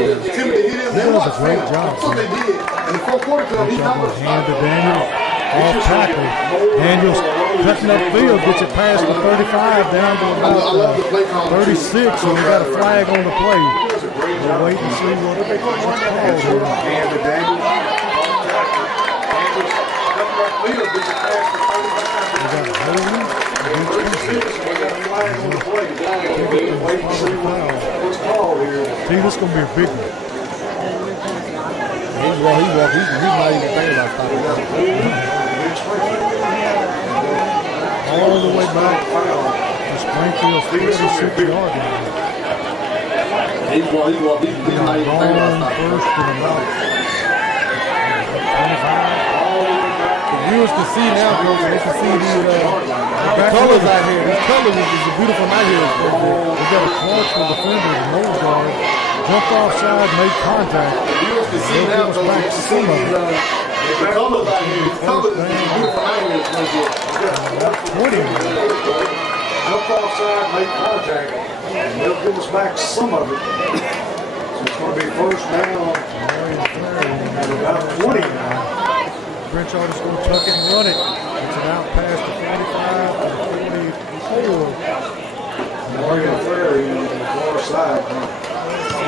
He does a great job. Hand to Daniels, off tackle. Daniels cutting up field, gets it past the 35 down to about 36, so we got a flag on the play. We'll wait and see what's called here. Hand to Daniels. We got a holding. See, this is going to be a big one. He's not even thinking about stopping. All the way back to Springfield's 36-yard line. He's not even thinking about First and about 25. The viewers can see now, Coach. They can see the colors out here. These colors is a beautiful night here. We got a Clarksville defender, the nose guard, jumped offside, made contact. You can see now, Coach. They can see the colors out here. These colors is a beautiful night here. About 20. Jumped offside, made contact. And they'll give us back some of it. So it's going to be first down at about 20. Crenshaw is going to tuck it and run it. It's an out pass to 45 to 44. Morgan Ferry on the far side.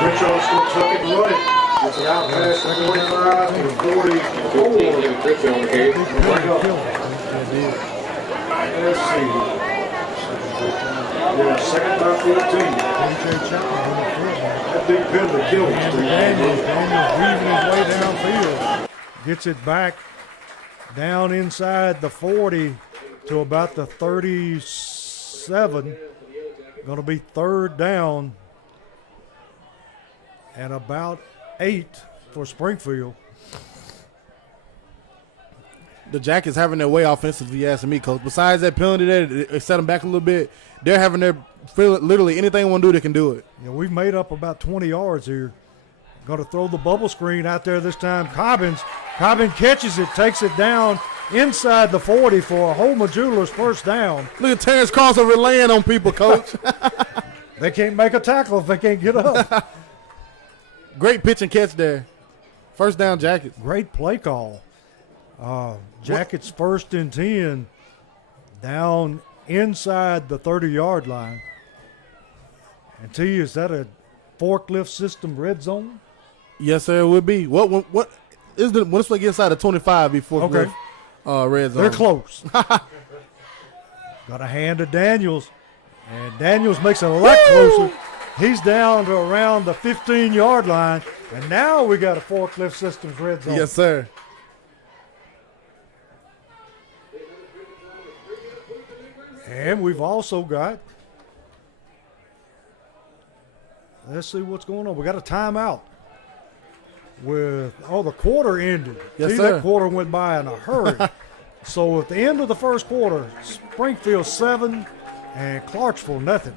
Crenshaw is going to tuck it and run it. It's an out pass to 45 to 44. Let's see. Yeah, second by 14. That big penalty killed us. Daniels weaving his way downfield. Gets it back down inside the 40 to about the 37. Going to be third down and about 8 for Springfield. The Jackets having their way offensively, asking me, Coach. Besides that penalty there, it set them back a little bit. They're having their literally anything they want to do, they can do it. Yeah, we've made up about 20 yards here. Going to throw the bubble screen out there this time. Cobbins catches it, takes it down inside the 40 for a Holman Jewelers first down. Look at Terrence Crossover laying on people, Coach. They can't make a tackle if they can't get up. Great pitch and catch there. First down, Jackets. Great play call. Jackets first and 10 down inside the 30-yard line. And T, is that a forklift system red zone? Yes, sir, it would be. What is the once we get inside the 25 before red zone? They're close. Got a hand to Daniels, and Daniels makes it a lot closer. He's down to around the 15-yard line, and now we got a forklift systems red zone. Yes, sir. And we've also got, let's see what's going on. We got a timeout with, the quarter ended. Yes, see, sir. that quarter went by in a hurry. So at the end of the first quarter, Springfield 7 and Clarksville nothing.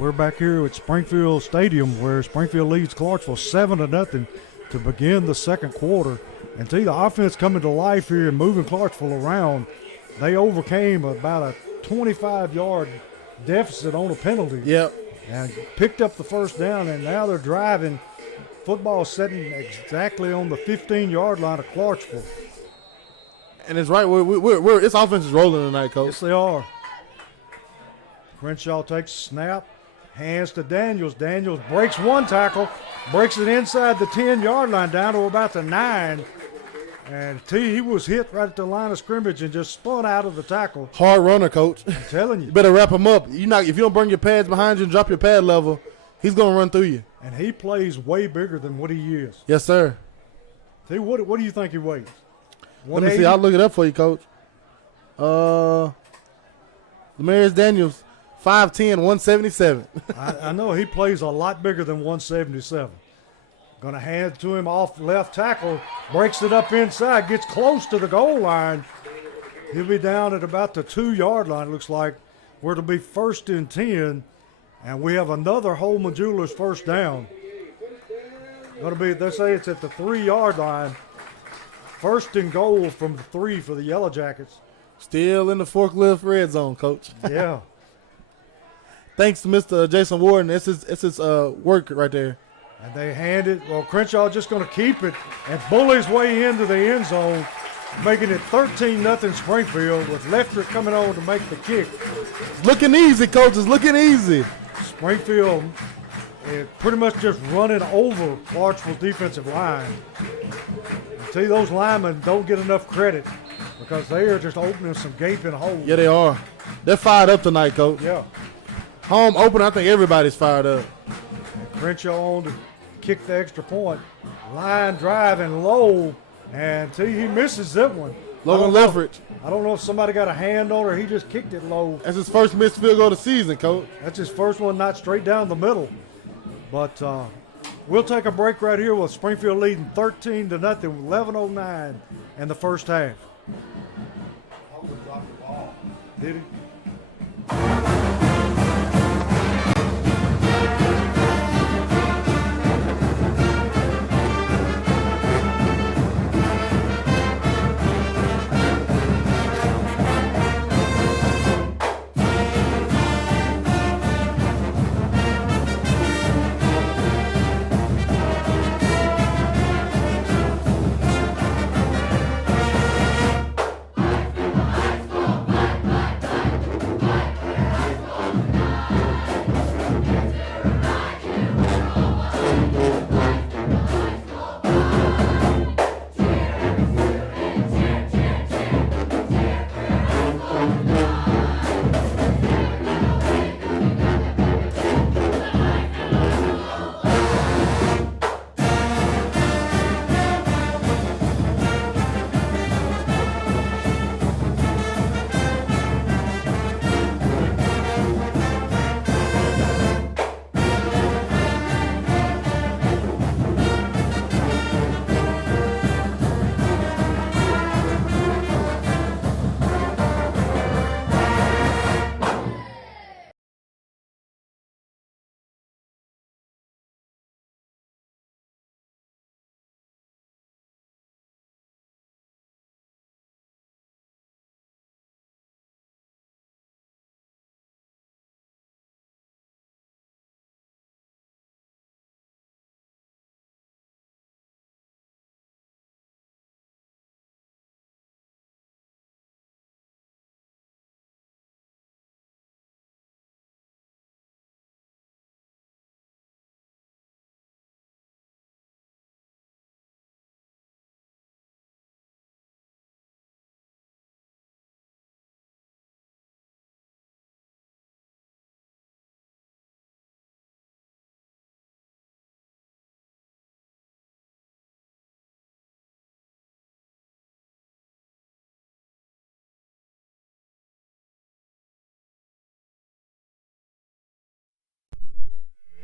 We're back here at Springfield Stadium where Springfield leads Clarksville 7-0 to begin the second quarter. And see the offense coming to life here and moving Clarksville around. They overcame about a 25-yard deficit on a penalty. Yep. And picked up the first down, and now they're driving. Football setting exactly on the 15-yard line of Clarksville. And it's right. Its offense is rolling tonight, Coach. Yes, they are. Crenshaw takes a snap, hands to Daniels. Daniels breaks one tackle, breaks it inside the 10-yard line down to about the 9. And he was hit right at the line of scrimmage and just spun out of the tackle. Hard runner, Coach. I'm telling you. You better wrap him up. If you don't bring your pads behind you and drop your pad level, he's going to run through you. And he plays way bigger than what he is. Yes, sir. See, what do you think he weighs? Let me see. I'll look it up for you, Coach. Demarius Daniels, 5'10", 177. I know he plays a lot bigger than 177. Going to hand it to him off left tackle, breaks it up inside, gets close to the goal line. He'll be down at about the 2-yard line, it looks like, where it'll be 1st and 10. And we have another Holman Jewelers first down. Going to be, they say it's at the 3-yard line. 1st and goal from the 3 for the Yellow Jackets. Still in the forklift red zone, Coach. Yeah. Thanks to Mr. Jason Warden. It's his work right there. And they hand it. Well, Crenshaw just going to keep it and bully his way into the end zone, making it 13-0 Springfield with Leftrick coming on to make the kick. It's looking easy, Coach. It's looking easy. Springfield is pretty much just running over Clarksville's defensive line. And see, those linemen don't get enough credit because they are just opening some gaping holes. Yeah, they are. They're fired up tonight, Coach. Yeah. Home opener, I think everybody's fired up. And Crenshaw on to kick the extra point. Line driving low, and see, he misses that one. Logan Leffridge. I don't know if somebody got a hand on it or he just kicked it low. That's his first missed field goal of the season, Coach. That's his first one, not straight down the middle. But we'll take a break right here with Springfield leading 13-0, 11:09 in the first half. Did he?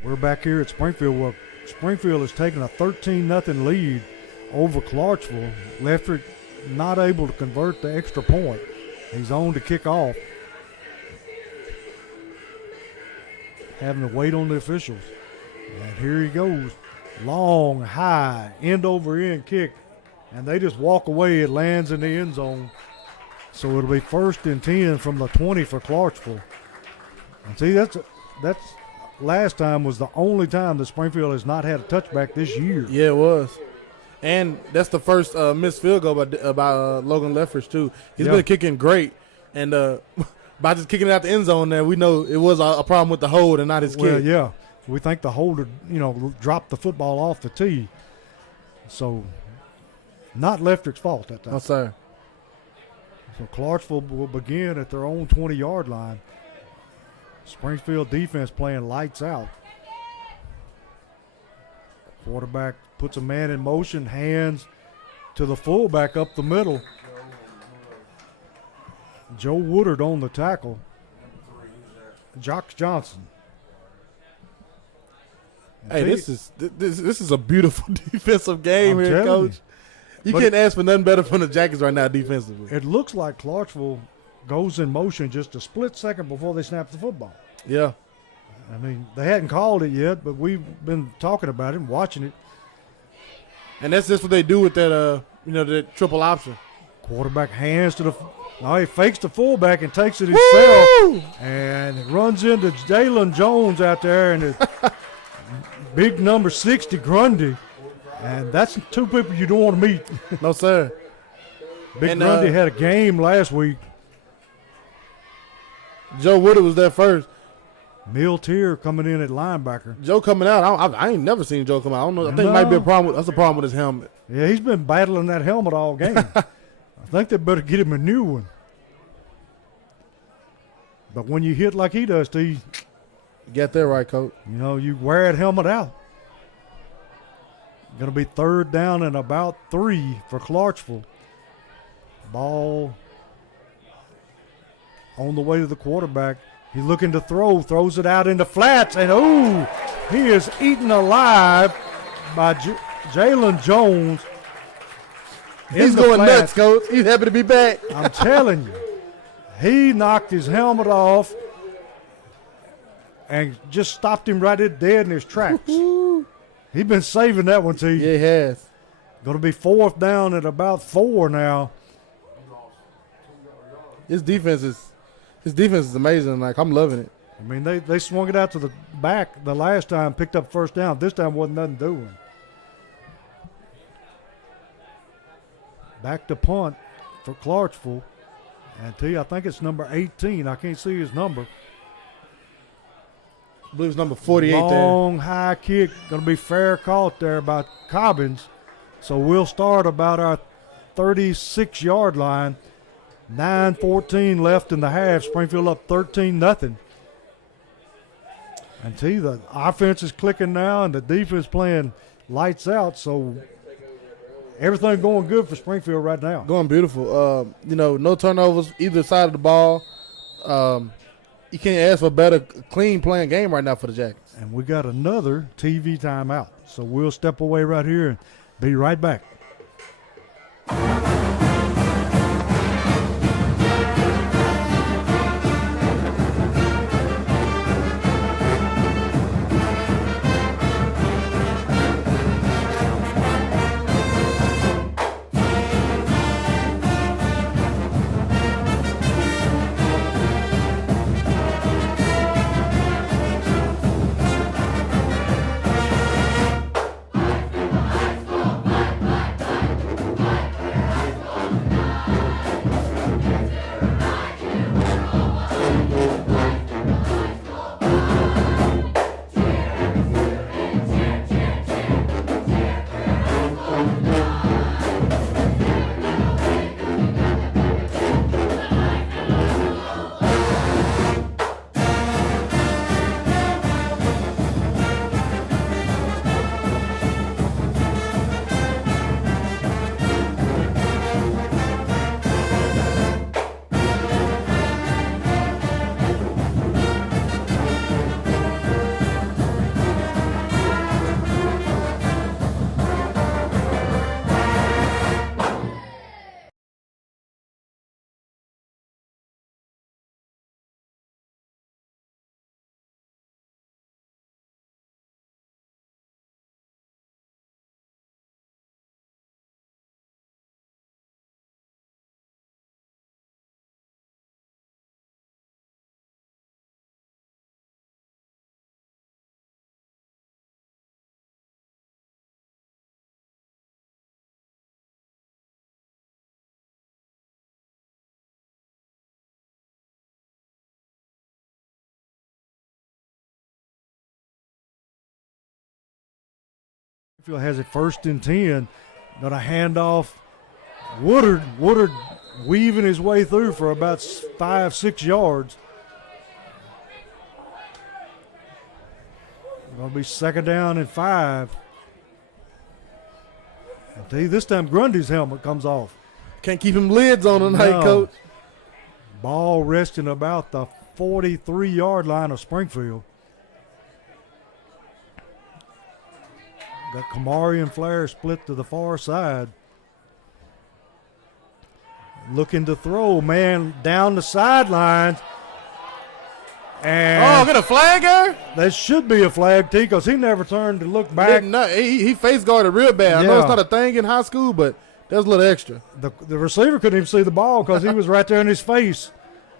We're back here at Springfield. Well, Springfield has taken a 13-0 lead over Clarksville. Leftrick not able to convert the extra point. He's on to kick off. having to wait on the officials. And here he goes. Long, high, end-over-end kick. And they just walk away. It lands in the end zone. So it'll be 1st and 10 from the 20 for Clarksville. And see, that's last time was the only time that Springfield has not had a touchback this year. Yeah, it was. And that's the first missed field goal by Logan Leffers, too. He's been kicking great. And by just kicking it out the end zone there, we know it was a problem with the hold and not his kick. Well, yeah. We think the holder, dropped the football off the tee. So, not Leftrick's fault that time. No, sir. So, Clarksville will begin at their own 20-yard line. Springfield defense playing lights out. Quarterback puts a man in motion, hands to the fullback up the middle. Joe Woodard on the tackle. Jock Johnson. Hey, this is a beautiful defensive game here, Coach. You But can't ask for nothing better from the Jackets right now defensively. It looks like Clarksville goes in motion just a split second before they snap the football. Yeah. I mean, they hadn't called it yet, but we've been talking about it and watching it. And that's just what they do with that, that triple option. Quarterback hands to the – now he fakes the fullback and takes it himself. Woo! And runs into Jalen Jones out there and the big number 60, Grundy. And that's two people you don't want to meet. No, sir. Big Grundy had a game last week. Joe Woodard was there first. Miltier coming in at linebacker. Joe coming out. I ain't never seen Joe come out. I don't know. I think it might be a problem. That's a problem with his helmet. Yeah, he's been battling that helmet all game. I think they better get him a new one. But when you hit like he does, Steve, Get that right, Coach. you wear that helmet out. Going to be 3rd down and about 3 for Clarksville. Ball on the way to the quarterback. He's looking to throws it out into flats, and he is eaten alive by Jalen Jones. He's going nuts, Coach. He's happy to be back. I'm telling you, he knocked his helmet off and just stopped him right dead in his tracks. He's been saving that one, T. Yeah, he has. Going to be 4th down at about 4 now. His defense is amazing. Like, I'm loving it. I mean, they swung it out to the back the last time, picked up 1st down. This time wasn't nothing doing. Back to punt for Clarksville. And T, I think it's number 18. I can't see his number. I believe it's number 48 Long, high kick. Going to be fair caught there by Cobbins. So we'll start about our 36-yard line. 9:14 left in the half. Springfield up 13-0. And T, the offense is clicking now and the defense playing lights out. So everything going good for Springfield right now. Going beautiful. No turnovers either side of the ball. You can't ask for a better, clean playing game right now for the Jackets. And we got another TV timeout. So we'll step away right here and be right back. Springfield has it 1st and 10. Going to hand off Woodard. Woodard weaving his way through for about 5-6 yards. Going to be 2nd down and 5. I tell you, this time Grundy's helmet comes off. Can't keep him lids on tonight, No. Coach. Ball resting about the 43-yard line of Springfield. Got Kamari and Flair split to the far side. Looking to throw, man, down the sidelines. And Get a flag there? that should be a flag, T, because he never turned to look back. He face guarded real bad. I know Yeah. it's not a thing in high school, but there's a little extra. The receiver couldn't even see the ball because he was right there in his face.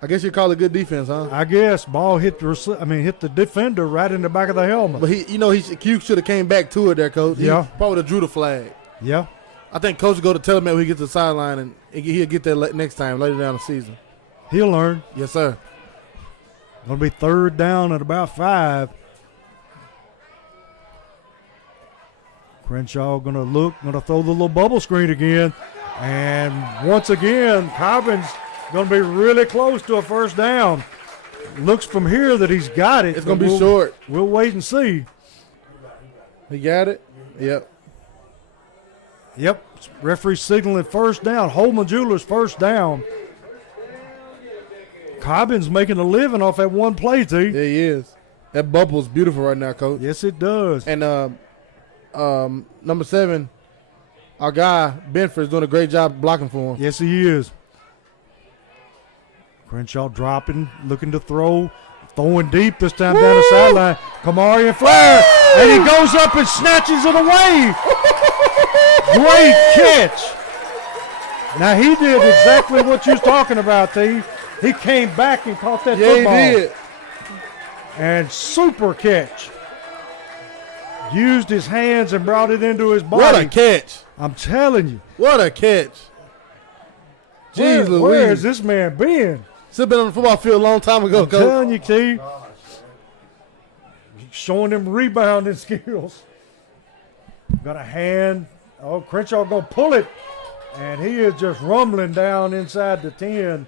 I guess you call it good defense, huh? I guess ball hit hit the defender right in the back of the helmet. But Q should have came back to it there, Coach. Yeah. He probably drew the flag. Yeah. I think Coach will go to tell him that when he gets to the sideline, and he'll get there next time, later down the season. He'll learn. Yes, sir. Going to be 3rd down at about 5. Crenshaw going to throw the little bubble screen again. And once again, Cobbins going to be really close to a 1st down. Looks from here that he's got it. It's going to be short. We'll wait and see. He got it? Yep. Yep. Referee signaling 1st down. Holman Jewelers 1st down. Cobbins making a living off that one play, T. Yeah, he is. That bubble's beautiful right now, Coach. Yes, it does. And number 7, our guy, Benford, is doing a great job blocking for him. Yes, he is. Crenshaw dropping, looking to throw, throwing deep this time down the sideline. Kamari and Flair, and he goes up and snatches it away. Great catch. Now, he did exactly what you was talking about, T. He came back and caught that football. Yeah, he did. And super catch. Used his hands and brought it into his body. What a catch. I'm telling you. What a catch. Jeez Louise. Where has this man been? Should have been on the football field a long time ago, I'm Coach. telling you, T. Showing them rebounding skills. Got a hand. Oh, Crenshaw going to pull it. And he is just rumbling down inside the 10.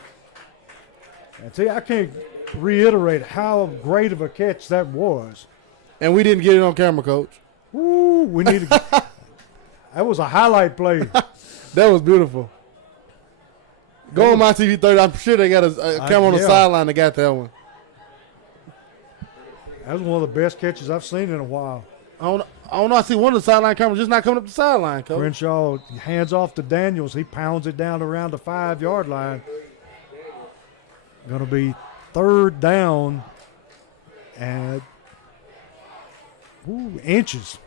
And see, I can't reiterate how great of a catch that was. And we didn't get it on camera, Coach. Ooh, we need to. That was a highlight play. That was beautiful. Go on my TV 30. I'm sure they got a camera on the sideline that got that one. That was one of the best catches I've seen in a while. I don't know. I see one of the sideline cameras just not coming up the sideline, Coach. Crenshaw hands off to Daniels. He pounds it down around the 5-yard line. Going to be 3rd down and inches.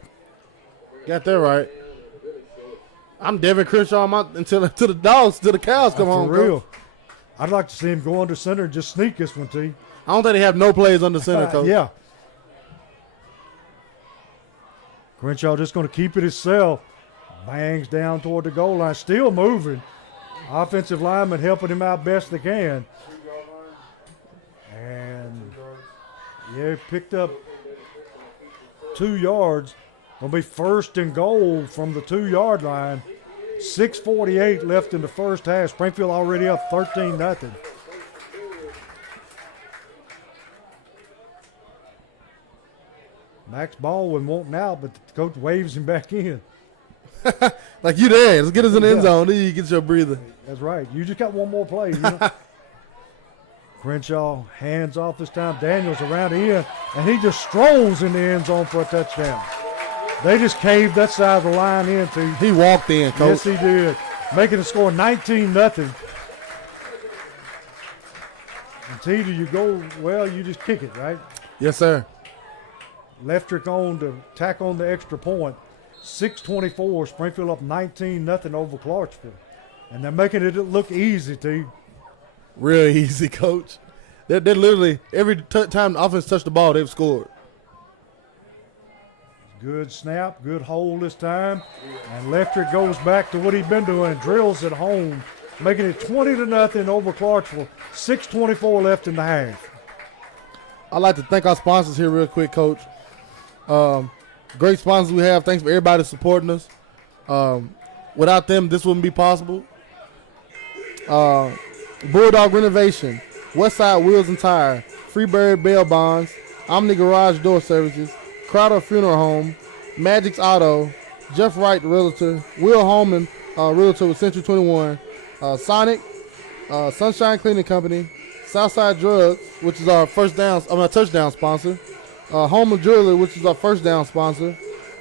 Got that right. I'm Devin Crenshaw until the cows come home, For real. Coach. I'd like to see him go under center and just sneak this one, T. I don't think they have no plays under center, Coach. Yeah. Crenshaw just going to keep it himself. Bangs down toward the goal line. Still moving. Offensive lineman helping him out best they can. And, picked up 2 yards. Going to be 1st and goal from the 2-yard line. 6:48 left in the first half. Springfield already up 13-0. Max Baldwin wanting out, but the coach waves him back in. Like, you there. Let's get us in the end zone. Then you get your breather. That's right. You just got one more play. You know? Crenshaw hands off this time. Daniels around the end, and he just strolls in the end zone for a touchdown. They just caved that side of the line in, too. He walked in, Coach. Yes, he did. Making the score 19-0. And T, do you go, you just kick it, right? Yes, sir. Leftrick on to tack on the extra point. 6:24, Springfield up 19-0 over Clarksville. And they're making it look easy, T. Real easy, Coach. They're literally, every time the offense touched the ball, they've scored. Good snap, good hold this time. And Leftrick goes back to what he's been doing, drills it home, making it 20-0 over Clarksville. 6:24 left in the half. I'd like to thank our sponsors here real quick, Coach. Great sponsors we have. Thanks for everybody supporting us. Without them, this wouldn't be possible. Bulldog Renovation, Westside Wheels and Tire, Freebird Bail Bonds, Omni Garage Door Services, Crowder Funeral Home, Magic's Auto, Jeff Wright, the Realtor, Will Holman, Realtor with Century 21, Sonic, Sunshine Cleaning Company, Southside Drugs, which is our touchdown sponsor, Holman Jewelry, which is our first down sponsor,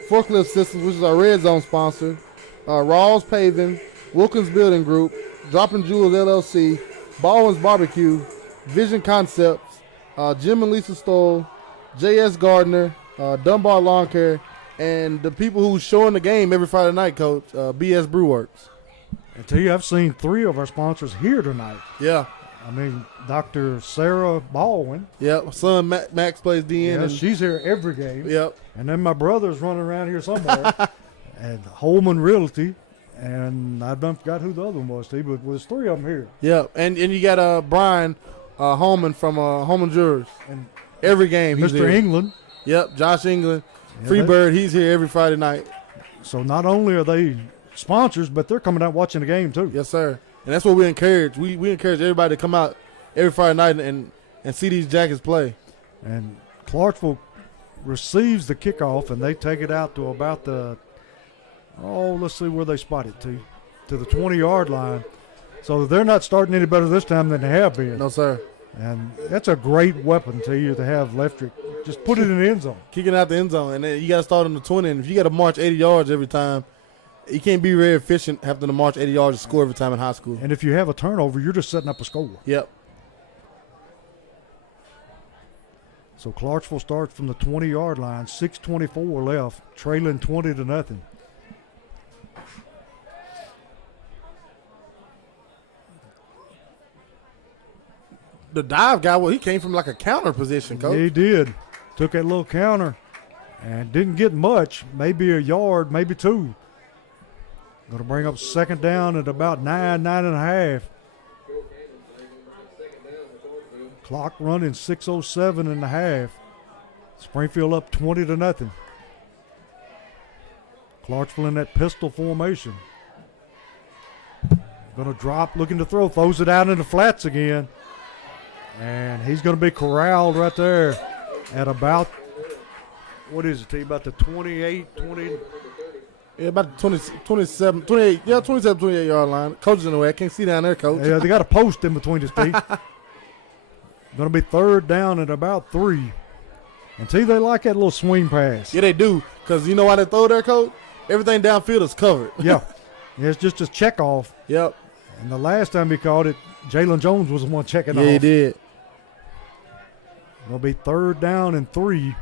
Forklift Systems, which is our red zone sponsor, Rawls Paving, Wilkins Building Group, Dropping Jewels LLC, Baldwin's Barbecue, Vision Concepts, Jim and Lisa Stoll, J.S. Gardner, Dunbar Lawn Care, and the people who's showing the game every Friday night, Coach, BS Brewworks. I tell you, I've seen 3 of our sponsors here tonight. Yeah. I mean, Dr. Sarah Baldwin. Yep. Son Max plays DN. Yeah, and she's here every game. Yep. And then my brother's running around here somewhere. And Holman Realty. And I don't forgot who the other one was, Steve, but there's 3 of them here. Yep. And you got Brian Holman from Holman Jewelers. And every game he's Mr. here. England. Yep. Josh England. Yeah, Freebird, he's here every Friday night. So not only are they sponsors, but they're coming out watching the game too. Yes, sir. And that's what we encourage. We encourage everybody to come out every Friday night and see these Jackets play. And Clarksville receives the kickoff, and they take it out to about let's see where they spot it to the 20-yard line. So they're not starting any better this time than they have been. No, sir. And that's a great weapon to you to have Leftrick. Just put it in the end zone. Kicking out the end zone, and then you got to start on the 20. And if you got to march 80 yards every time, you can't be very efficient having to march 80 yards to score every time in high school. And if you have a turnover, you're just setting up a score. Yep. So Clarksville starts from the 20-yard line, 6:24 left, trailing 20-0. The dive guy, he came from like a counter position, Coach. Yeah, he did. Took that little counter and didn't get much, maybe a yard, maybe 2. Going to bring up second down at about 9.5. Clock running 6:07 and a half. Springfield up 20-0. Clarksville in that pistol formation. Going to drop, looking to throw, throws it out in the flats again. And he's going to be corralled right there at about, what is it, T? About the 28, 20. Yeah, about the 27, 28 yard line. Coach is in the way. I can't see down there, Coach. Yeah, they got a post in between his feet. Going to be third down at about 3. And T, they like that little swing pass. Yeah, they do. Because you know why they throw there, Coach? Everything downfield is covered. Yeah. It's just a check off. Yep. And the last time he caught it, Jalen Jones was the one checking off. Yeah, he did. It'll be third down and 3.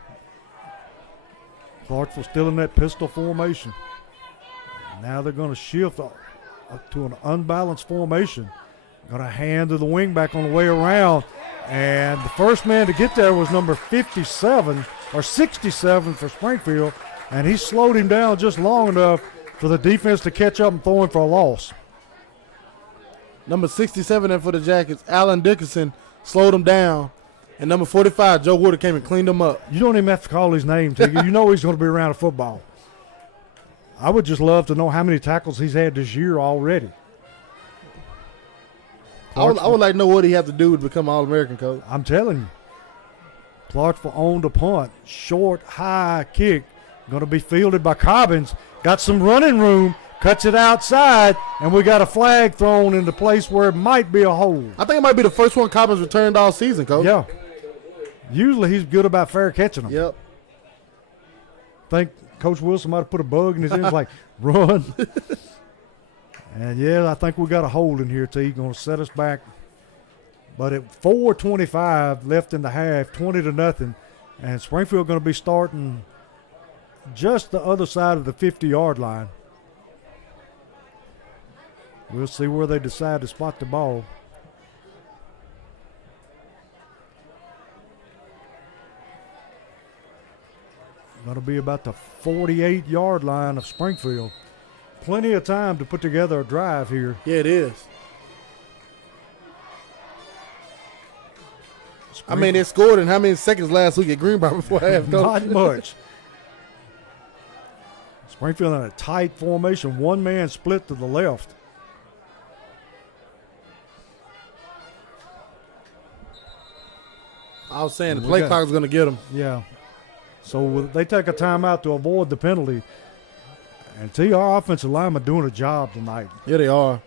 Clarksville still in that pistol formation. Now they're going to shift up to an unbalanced formation. Going to hand to the wing back on the way around. And the first man to get there was number 57 or 67 for Springfield. And he slowed him down just long enough for the defense to catch up and throw him for a loss. Number 67 in for the Jackets, Alan Dickinson, slowed him down. And number 45, Joe Woodard, came and cleaned him up. You don't even have to call his name, Tigger. You know he's going to be around a football. I would just love to know how many tackles he's had this year already. I would like to know what he had to do to become All-American, Coach. I'm telling you. Clarksville owned a punt. Short, high kick. Going to be fielded by Cobbins. Got some running room. Cuts it outside. And we got a flag thrown in the place where it might be a hold. I think it might be the first one Cobbins returned all season, Coach. Yeah. Usually he's good about fair catching them. Yep. Think Coach Wilson might have put a bug in his ears like, run. And, yeah, I think we got a hold in here, T. Going to set us back. But at 4:25 left in the half, 20-0. And Springfield going to be starting just the other side of the 50-yard line. We'll see where they decide to spot the ball. Going to be about the 48-yard line of Springfield. Plenty of time to put together a drive here. Yeah, it is. I mean, they scored in how many seconds last week at Greenbrier before half? Not much. Springfield in a tight formation, one man split to the left. I was saying the play clock is going to get them. Yeah. So they take a timeout to avoid the penalty. And our offensive linemen doing a job tonight. Yeah, they are.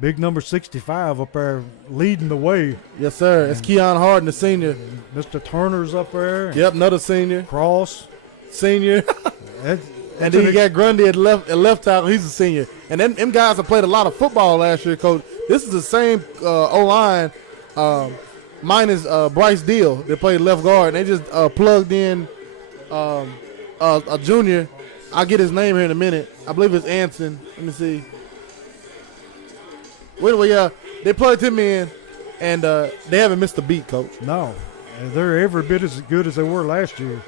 Big number 65 up there leading the way. Yes, sir. It's Keon Harden, the senior. Mr. Turner's up there. Yep, another senior. Cross. Senior. And then you got Grundy at left tackle. He's a senior. And them guys have played a lot of football last year, Coach. This is the same O-line minus Bryce Deal. They played left guard. And they just plugged in a junior. I'll get his name here in a minute. I believe it's Anson. Let me see. Well, yeah, they plugged him in, and they haven't missed a beat, Coach. No. And they're every bit as good as they were last year.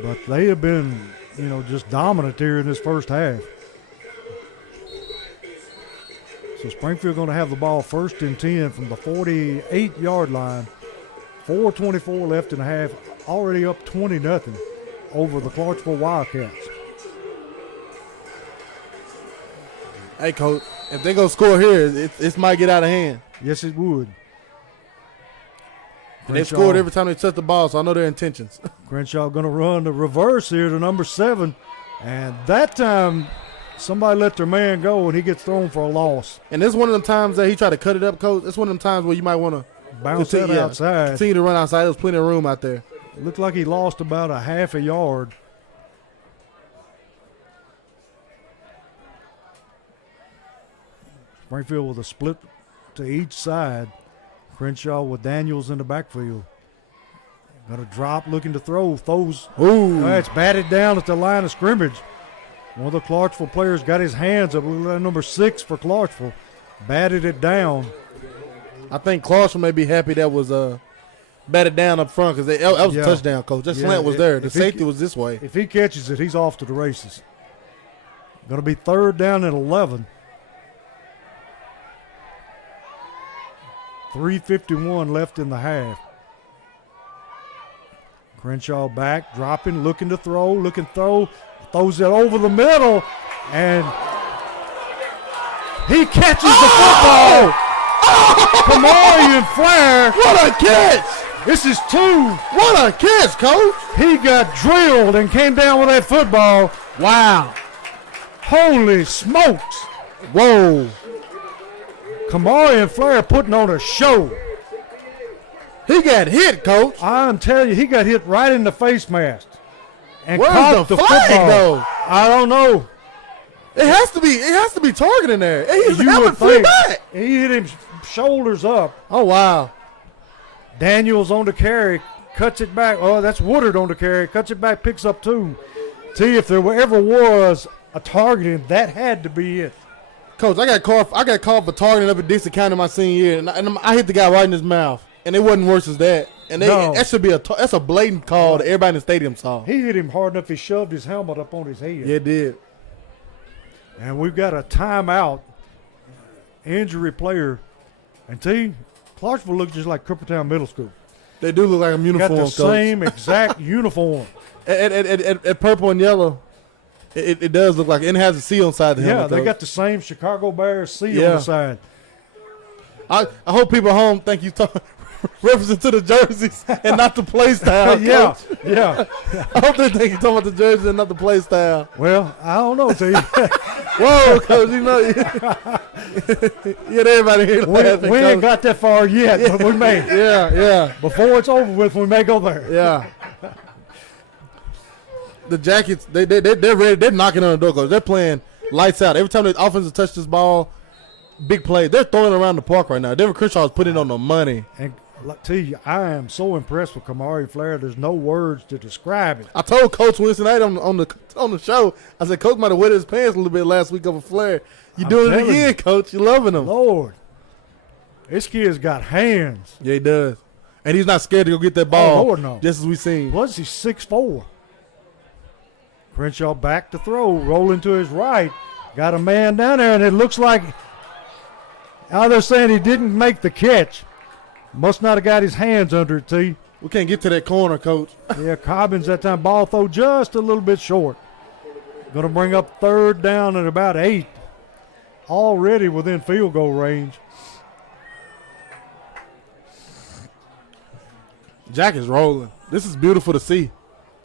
But they have been, just dominant here in this first half. So Springfield going to have the ball 1st and 10 from the 48-yard line. 4:24 left in the half. Already up 20-0 over the Clarksville Wildcats. Hey, Coach, if they go score here, it might get out of hand. Yes, it would. And they scored every time they touch the ball, so I know their intentions. Crenshaw going to run the reverse here to number 7. And that time, somebody let their man go, and he gets thrown for a loss. And this is one of them times that he tried to cut it up, Coach. It's one of them times where you might want to bounce that outside. Continue to run outside. There's plenty of room out there. It looked like he lost about a half a yard. Springfield with a split to each side. Crenshaw with Daniels in the backfield. Got a drop, looking to throw. Throws. Ooh. It's batted down at the line of scrimmage. One of the Clarksville players got his hands up. Number 6 for Clarksville. Batted it down. I think Clarksville may be happy that was batted down up front because that was a touchdown, Coach. That slant was there. The safety was this way. If he catches it, he's off to the races. Going to be 3rd down and 11. 3:51 left in the half. Crenshaw back, dropping, looking to throw, throws it over the middle, and he catches the football. Kamari and Flair. What a catch! This is 2. What a catch, Coach! He got drilled and came down with that football. Wow. Holy smokes. Whoa. Kamari and Flair putting on a show. He got hit, Coach. I'm telling you, he got hit right in the face mask. And where's caught the football. flag, though? I don't know. It has to be targeting there. His You helmet would flew think. back. He hit him shoulders up. Oh, wow. Daniels on the carry, cuts it back. Oh, that's Woodard on the carry, cuts it back, picks up 2. If there ever was a targeting, that had to be it. Coach, I got called for targeting up at Dixon County my senior year, and I hit the guy right in his mouth, and it wasn't worse as that. And that should be that's a blatant call that everybody in the stadium saw. He hit him hard enough he shoved his helmet up on his head. Yeah, it did. And we've got a timeout. Injury player. And Clarksville looks just like Crippletown Middle School. They do look like a uniform, got the Coach. same exact uniform. At purple and yellow. It does look like it, and it has a C on the side of the helmet. Yeah, they got the same Chicago Bears C on the side. I hope people at home think you referencing to the jerseys and not the play style. Yeah. I hope they think you're talking about the jerseys and not the play style. Well, I don't know, T. Whoa, Coach, yeah, everybody here laughing. We ain't got that far yet, but we may. Yeah. Before it's over with, we may go there. Yeah. The Jackets, they're ready. They're knocking on the door, Coach. They're playing lights out. Every time the offense touch this ball, big play. They're throwing it around the park right now. Denver Crenshaw is putting on the money. And T, I am so impressed with Kamari Flair. There's no words to describe it. I told Coach Winston Knight on the show, I said, Coach might have wet his pants a little bit last week over Flair. You're doing it again, Coach. You're loving him. Lord, this kid's got hands. Yeah, he does. And he's not scared to go get that ball. Oh, Lord, no. Just as we seen. Plus, he's 6'4". Crenshaw back to throw, rolling to his right. Got a man down there, and it looks like now they're saying he didn't make the catch. Must not have got his hands under it, T. We can't get to that corner, Coach. Yeah, Cobbins that time ball throw just a little bit short. Going to bring up third down at about 8. Already within field goal range. Jack is rolling. This is beautiful to see.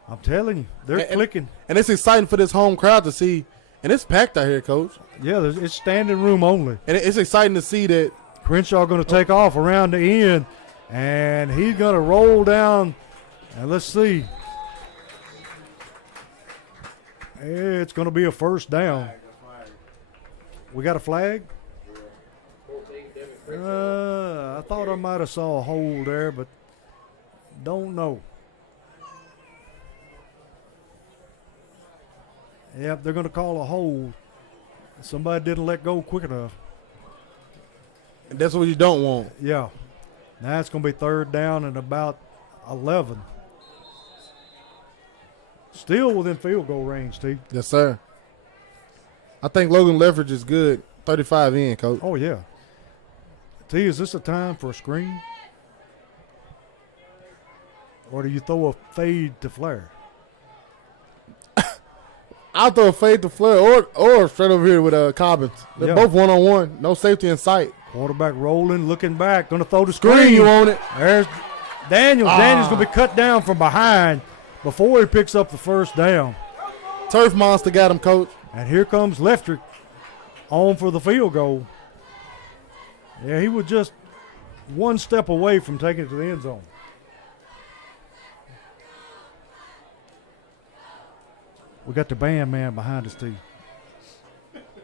I'm telling you, they're clicking. And it's exciting for this home crowd to see. And it's packed out here, Coach. Yeah, it's standing room only. And it's exciting to see that. Crenshaw going to take off around the end, and he's going to roll down. And let's see. It's going to be a first down. We got a flag? I thought I might have saw a hold there, but don't know. Yep, they're going to call a hold. Somebody didn't let go quick enough. And that's what you don't want. Yeah. Now it's going to be third down and about 11. Still within field goal range, T. Yes, sir. I think Logan Leverage is good. 35 in, Coach. Oh, yeah. T, is this a time for a screen? Or do you throw a fade to Flair? I'll throw a fade to Flair or straight over here with Cobbins. They're both one-on-one. No safety in sight. Quarterback rolling, looking back, going to throw the screen. Screen, you own it. There's Daniels. Daniels going to be cut down from behind before he picks up the first down. Turf monster got him, Coach. And here comes Leftrick on for the field goal. Yeah, he was just one step away from taking it to the end zone. We got the band man behind us, too.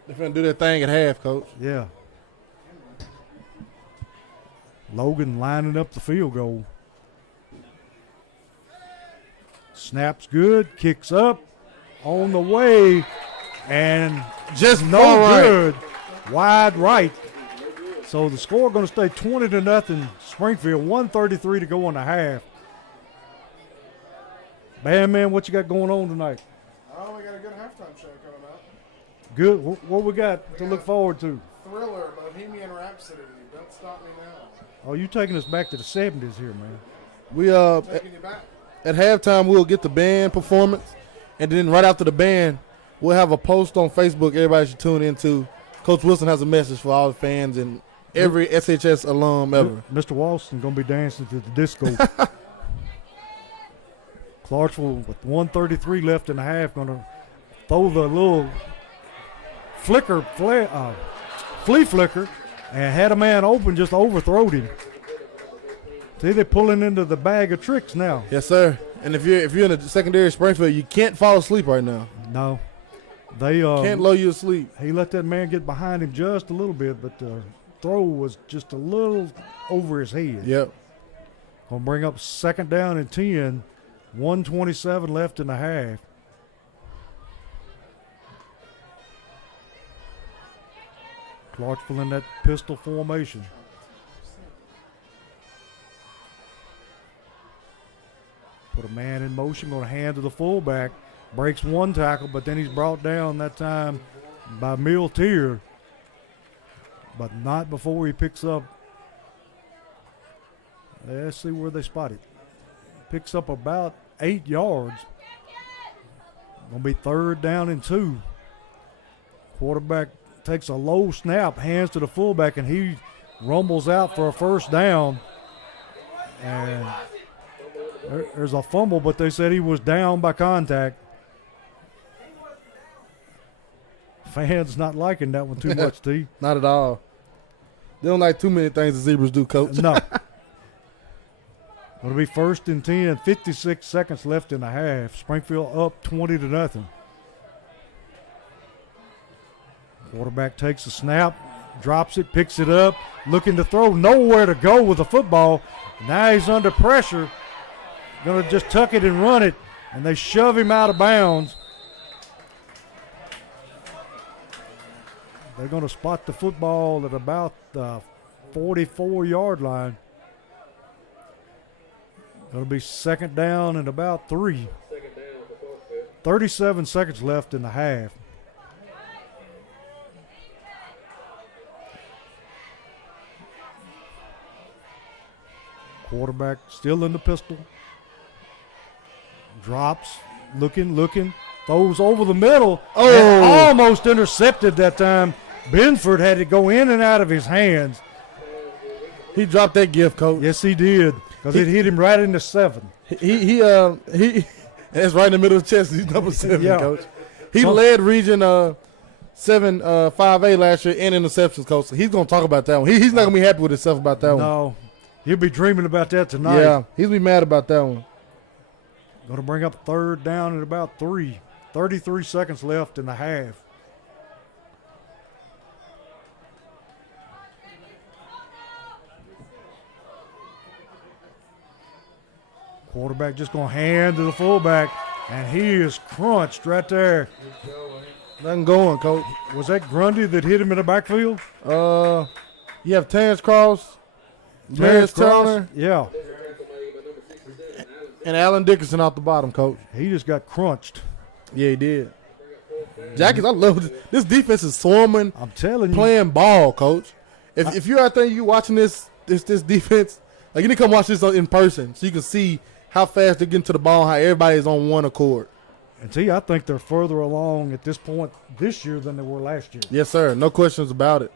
They're going to do their thing at half, Coach. Yeah. Logan lining up the field goal. Snaps good, kicks up, on the way, and just no good. Wide right. So the score going to stay 20-0 Springfield. 1:33 to go in the half. Band man, what you got going on tonight? Oh, we got a good halftime show coming up. Good. What we got to look forward to? Thriller, Bohemian Rhapsody. Don't Stop Me Now. Oh, you taking us back to the 70s here, man. We Taking you back. at halftime we'll get the band performance, and then right after the band we'll have a post on Facebook everybody should tune into. Coach Wilson has a message for all the fans and every SHS alum ever. Mr. Walston going to be dancing to the disco. Clarksville with 1:33 left in the half going to throw the little flea flicker, and had a man open, just overthrowed him. See, they're pulling into the bag of tricks now. Yes, sir. And if you're in the secondary Springfield, you can't fall asleep right now. No. They Can't lull you asleep. He let that man get behind him just a little bit, but the throw was just a little over his head. Yep. Gonna bring up second down and 10. 1:27 left in the half. Clarksville in that pistol formation. Put a man in motion, going to hand to the fullback. Breaks one tackle, but then he's brought down that time by Miltier. But not before he picks up. Let's see where they spot it. Picks up about 8 yards. Going to be third down and 2. Quarterback takes a low snap, hands to the fullback, and he rumbles out for a first down. And there's a fumble, but they said he was down by contact. Fans not liking that one too much, T. Not at all. They don't like too many things the Zebras do, Coach. No. It'll be first and 10, 56 seconds left in the half. Springfield up 20-0. Quarterback takes a snap, drops it, picks it up, looking to throw, nowhere to go with the football. Now he's under pressure. Going to just tuck it and run it, and they shove him out of bounds. They're going to spot the football at about the 44-yard line. It'll be second down and about 3. 37 seconds left in the half. Quarterback still in the pistol. Drops, looking, Throws over the middle. Oh. And almost intercepted that time. Benford had to go in and out of his hands. He dropped that gift, coach. Yes, he did. Because it hit him right in the 7. He that's right in the middle of the chest. He's number 7, Yeah. coach. He led Region 7 5A last year in interceptions, coach. So he's gonna talk about that one. He's not gonna be happy with himself about that one. No. He'll be dreaming about that tonight. Yeah, he'll be mad about that one. Going to bring up 3rd down at about 3. 33 seconds left in the half. Quarterback just going to hand to the fullback, and he is crunched right there. Nothing going, coach. Was that Grundy that hit him in the backfield? You have Terrence Cross, Terrence Cross? Turner, Yeah. and Alan Dickerson off the bottom, coach. He just got crunched. Yeah, he did. Jackets, I love this defense is swarming, I'm telling you. playing ball, coach. If you're out there, you watching this defense, like you need to come watch this in person so you can see how fast they're getting to the ball, how everybody is on one accord. And see, I think they're further along at this point this year than they were last year. Yes, sir. No questions about it.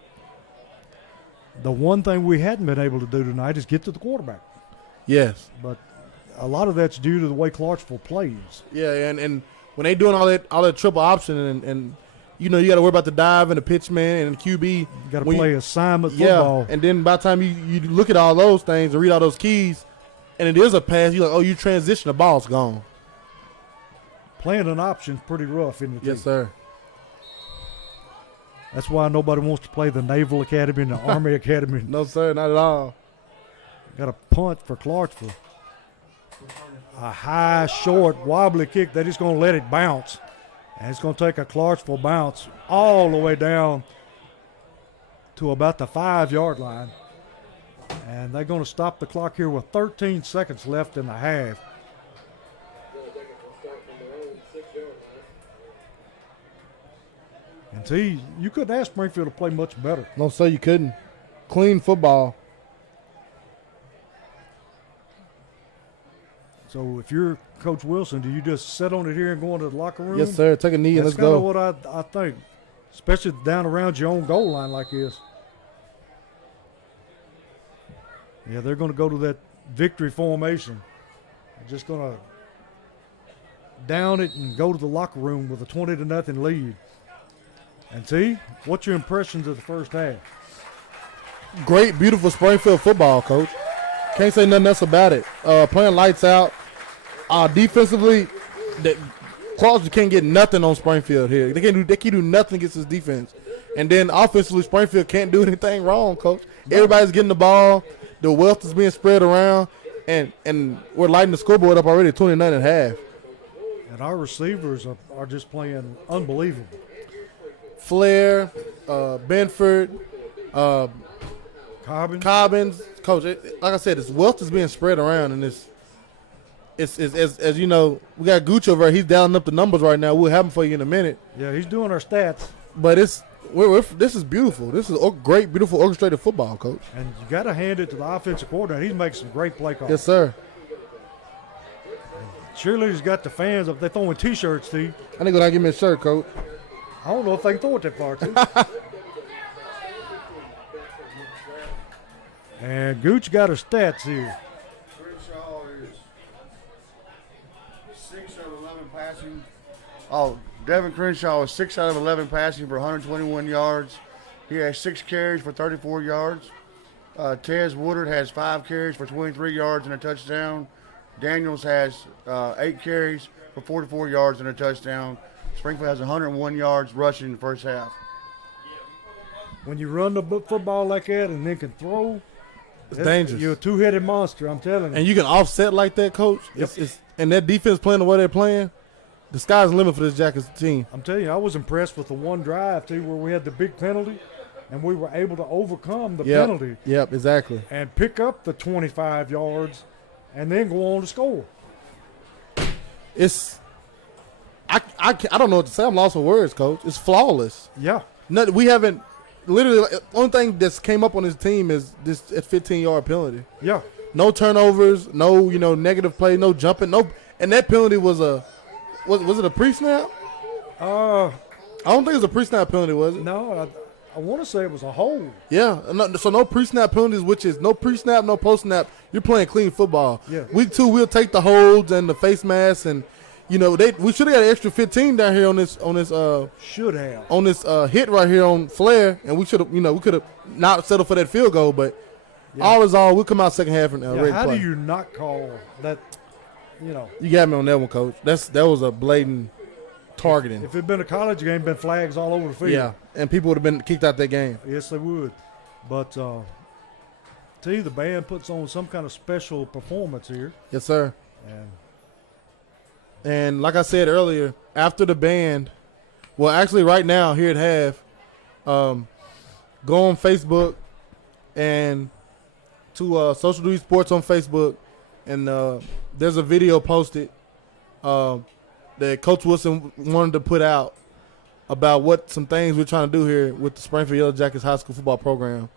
The one thing we hadn't been able to do tonight is get to the quarterback. Yes. But a lot of that's due to the way Clarksville plays. Yeah, and when they doing all that triple option and you know you got to worry about the dive and the pitch man and the QB. You got to when play assignment football. Yeah, and then by the time you look at all those things and read all those keys, and it is a pass, you're like, oh, you transition, the ball's gone. Playing an option's pretty rough, isn't it? Yes, sir. That's why nobody wants to play the Naval Academy and the Army Academy. No, sir, not at all. Got a punt for Clarksville. A high, short, wobbly kick. They're just going to let it bounce. And it's going to take a Clarksville bounce all the way down to about the 5-yard line. And they're going to stop the clock here with 13 seconds left in the half. And see, you couldn't ask Springfield to play much better. No, sir, you couldn't. Clean football. So if you're Coach Wilson, do you just sit on it here and go into the locker room? Yes, sir. Take a knee and That's let's kind of go. what I think, especially down around your own goal line like this. Yeah, they're going to go to that victory formation. They're just going to down it and go to the locker room with a 20-0 lead. And see, what's your impressions of the first half? Great, beautiful Springfield football, coach. Can't say nothing else about it. Playing lights out. Defensively, Clarksville can't get nothing on Springfield here. They can't do nothing against this defense. And then offensively, Springfield can't do anything wrong, coach. Everybody's getting the ball. The wealth is being spread around, and we're lighting the scoreboard up already, 29.5. And our receivers are just playing unbelievable. Flair, Benford, Cobbins, coach. Like I said, this wealth is being spread around, and it's as you know, we got Gooch over there. He's dialing up the numbers right now. We'll have him for you in a minute. Yeah, he's doing our stats. But this is beautiful. This is great, beautiful orchestrated football, coach. And you got to hand it to the offensive coordinator. He's making some great play calls. Yes, sir. Cheerleaders got the fans up. They're throwing T-shirts, Steve. I think gonna give me a shirt, coach. I don't know if they can throw it that far, too. And Gooch got her stats here. Crenshaw is 6 out of 11 passing. Oh, Devin Crenshaw is 6 out of 11 passing for 121 yards. He has 6 carries for 34 yards. Tez Woodard has 5 carries for 23 yards and a touchdown. Daniels has 8 carries for 44 yards and a touchdown. Springfield has 101 yards rushing in the first half. When you run the football like that and then can throw, It's dangerous. You're a two-headed monster, I'm telling you. And you can offset like that, coach. Yep. And that defense playing the way they're playing, the sky's the limit for this Jackets team. I'm telling you, I was impressed with the one drive, too, where we had the big penalty, and we were able to overcome the penalty Yep, exactly. and pick up the 25 yards and then go on to score. It's I don't know what to say. I'm lost for words, coach. It's flawless. Yeah. We haven't literally. Only thing that's came up on this team is this 15-yard penalty. Yeah. No turnovers, no negative play, no jumping, no. And that penalty was it a pre-snap? I don't think it was a pre-snap penalty, was it? No, I want to say it was a hold. Yeah, so no pre-snap penalties, which is no pre-snap, no post-snap. You're playing clean football. Yeah. Week 2, we'll take the holds and the face masks, and we should have got an extra 15 down here on this Should have. on this hit right here on Flair, and we should have we could have not settled for that field goal, but all is all, we'll come out second half and ready to How play. do you not call that? You got me on that one, Coach. That was a blatant targeting. If it'd been a college game, been flags all over the field. Yeah, and people would have been kicked out that game. Yes, they would. But the band puts on some kind of special performance here. Yes, sir. And And like I said earlier, after the band, well, actually right now here at half, go on Facebook and to Social Duty Sports on Facebook, and there's a video posted that Coach Wilson wanted to put out about what some things we're trying to do here with the Springfield Yellow Jackets high school football program.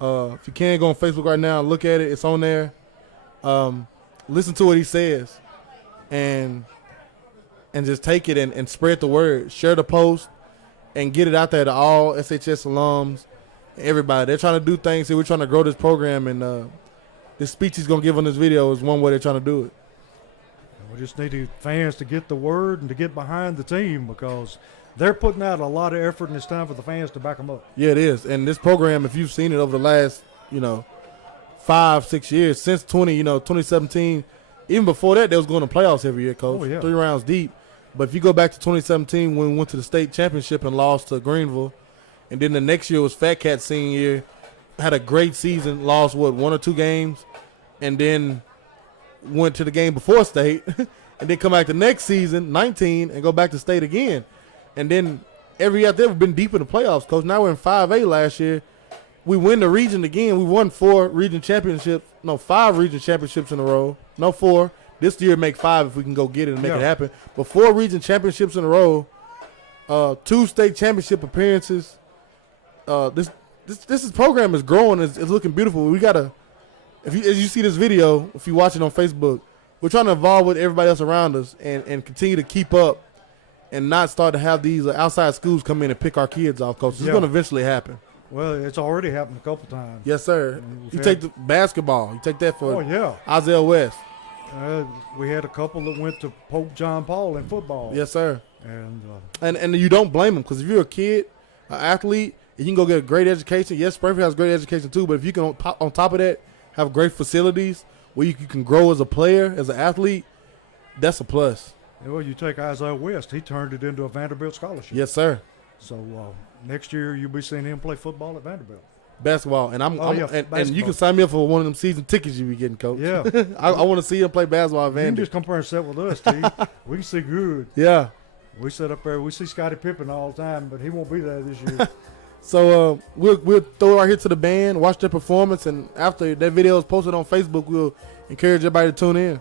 If you can, go on Facebook right now and look at it. It's on there. Listen to what he says, and just take it and spread the word. Share the post and get it out there to all SHS alums, everybody. They're trying to do things here. We're trying to grow this program, and this speech he's going to give on this video is one way they're trying to do it. we just need fans to get the word and to get behind the team, because they're putting out a lot of effort, and it's time for the fans to back them up. Yeah, it is. And this program, if you've seen it over the last, 5-6 years, since 2017, even before that, they was going to playoffs every year, Coach. Oh, yeah. 3 rounds deep. But if you go back to 2017, when we went to the state championship and lost to Greenville, and then the next year was Fat Cat senior year, had a great season, lost, 1 or 2 games, and then went to the game before state, and then come back the next season, 19, and go back to state again. And then every year they've been deep in the playoffs, Coach. Now we're in 5A last year. We win the region again. We won 5 region championships in a row. No, 4. This year make 5 if we can go get it and make it happen. But 4 region championships in a row, 2 state championship appearances. This program is growing. It's looking beautiful. We gotta, as you see this video, if you watch it on Facebook, we're trying to evolve with everybody else around us and continue to keep up and not start to have these outside schools come in and pick our kids off, Coach. It's going to eventually happen. Well, it's already happened a couple times. Yes, sir. You take the basketball. You take that for Isaiah West. We had a couple that went to Pope John Paul in football. Yes, sir. And you don't blame them, because if you're a kid, an athlete, and you can go get a great education. Yes, Springfield has great education too, but if you can, on top of that, have great facilities where you can grow as a player, as an athlete, that's a plus. well, you take Isaiah West. He turned it into a Vanderbilt scholarship. Yes, sir. So next year you'll be seeing him play football at Vanderbilt. Basketball, and and you basketball. can sign me up for one of them season tickets you be getting, Coach. Yeah. I want to see him play basketball at You can Vandy. just come here and sit with us, T. We can see good. Yeah. We sit up there. We see Scottie Pippen all the time, but he won't be there this year. So we'll throw it right here to the band, watch their performance, and after that video is posted on Facebook, we'll encourage everybody to tune in.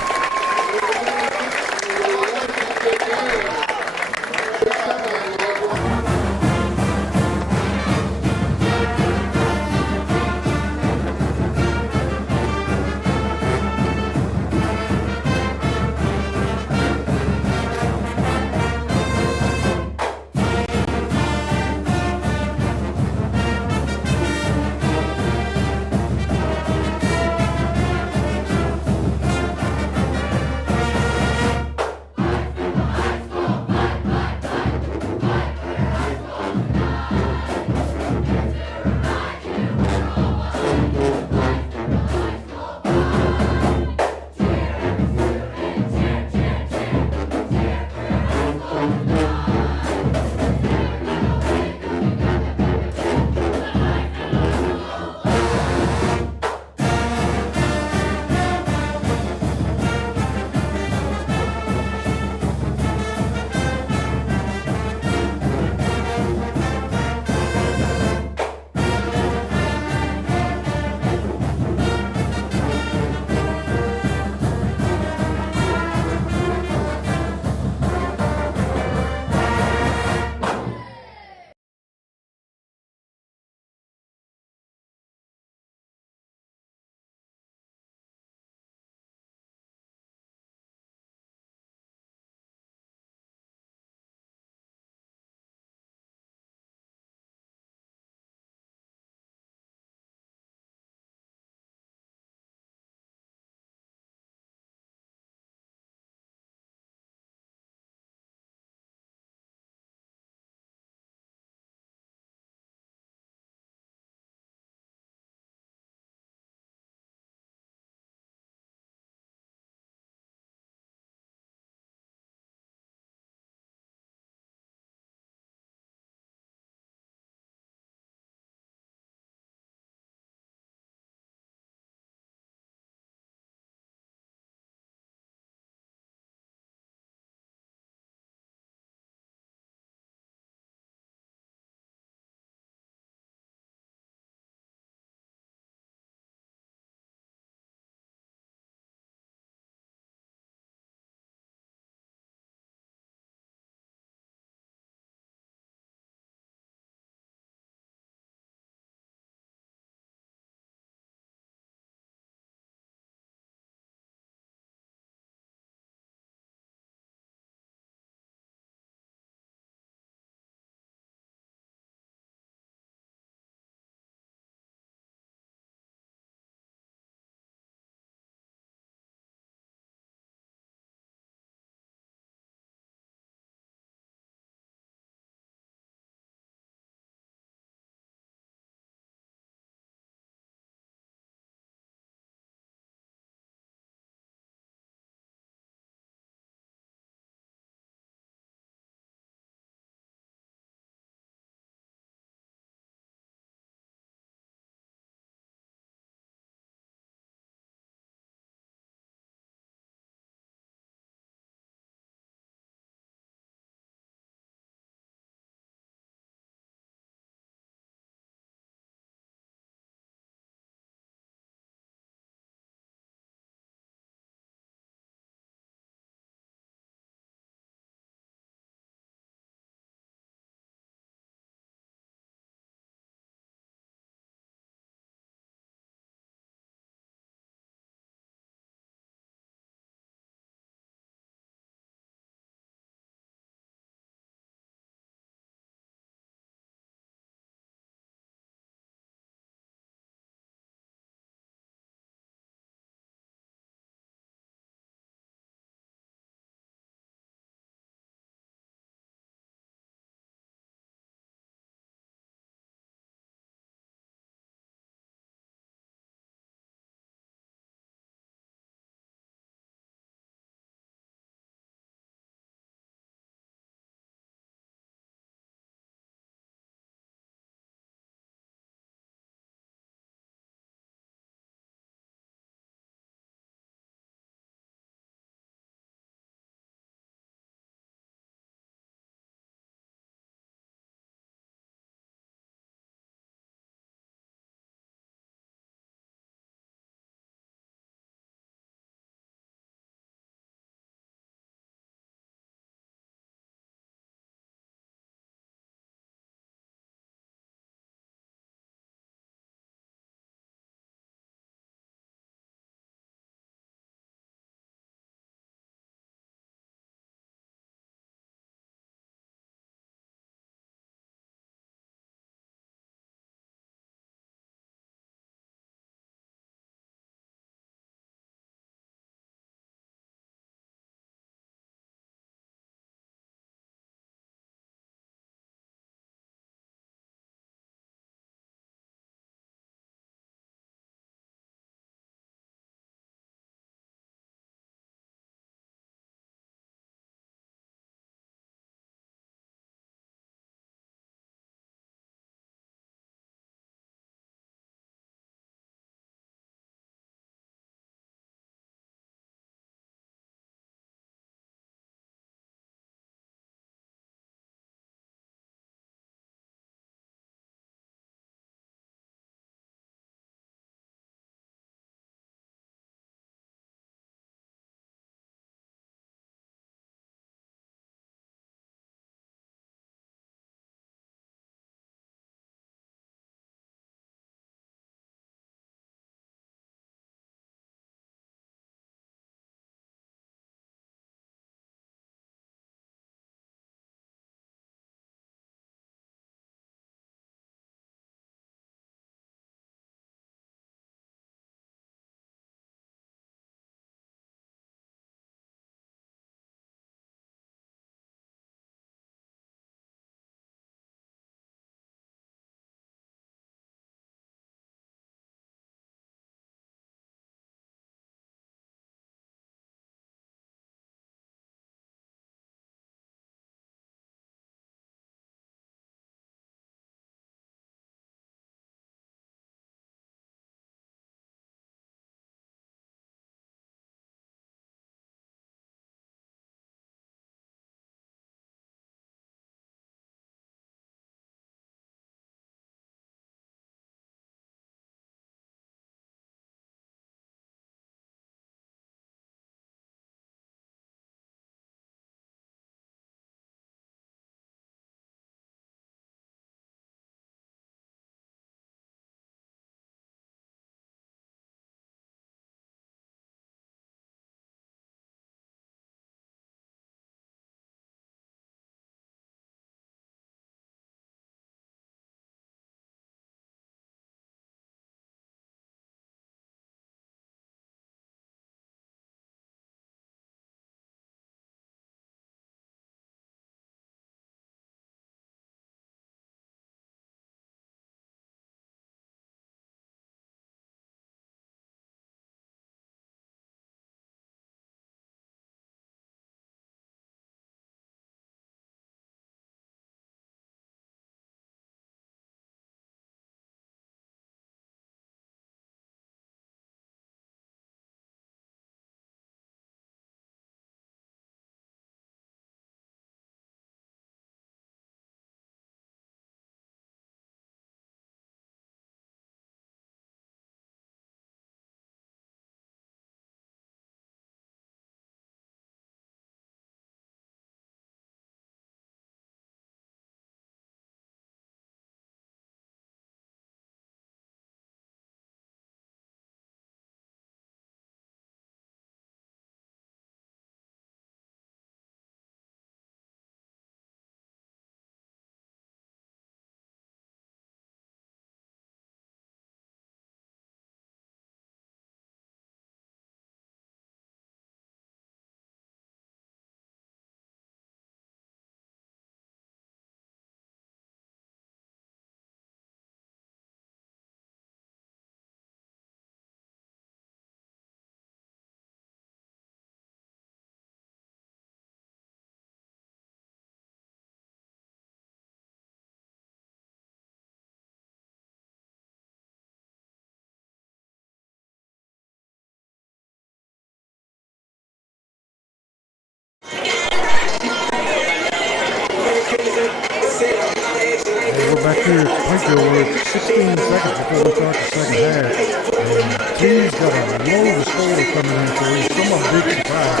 here at Springfield, we're 16 seconds before we start the second half. And T's got a load of scorers coming in, so he's somewhat big surprise.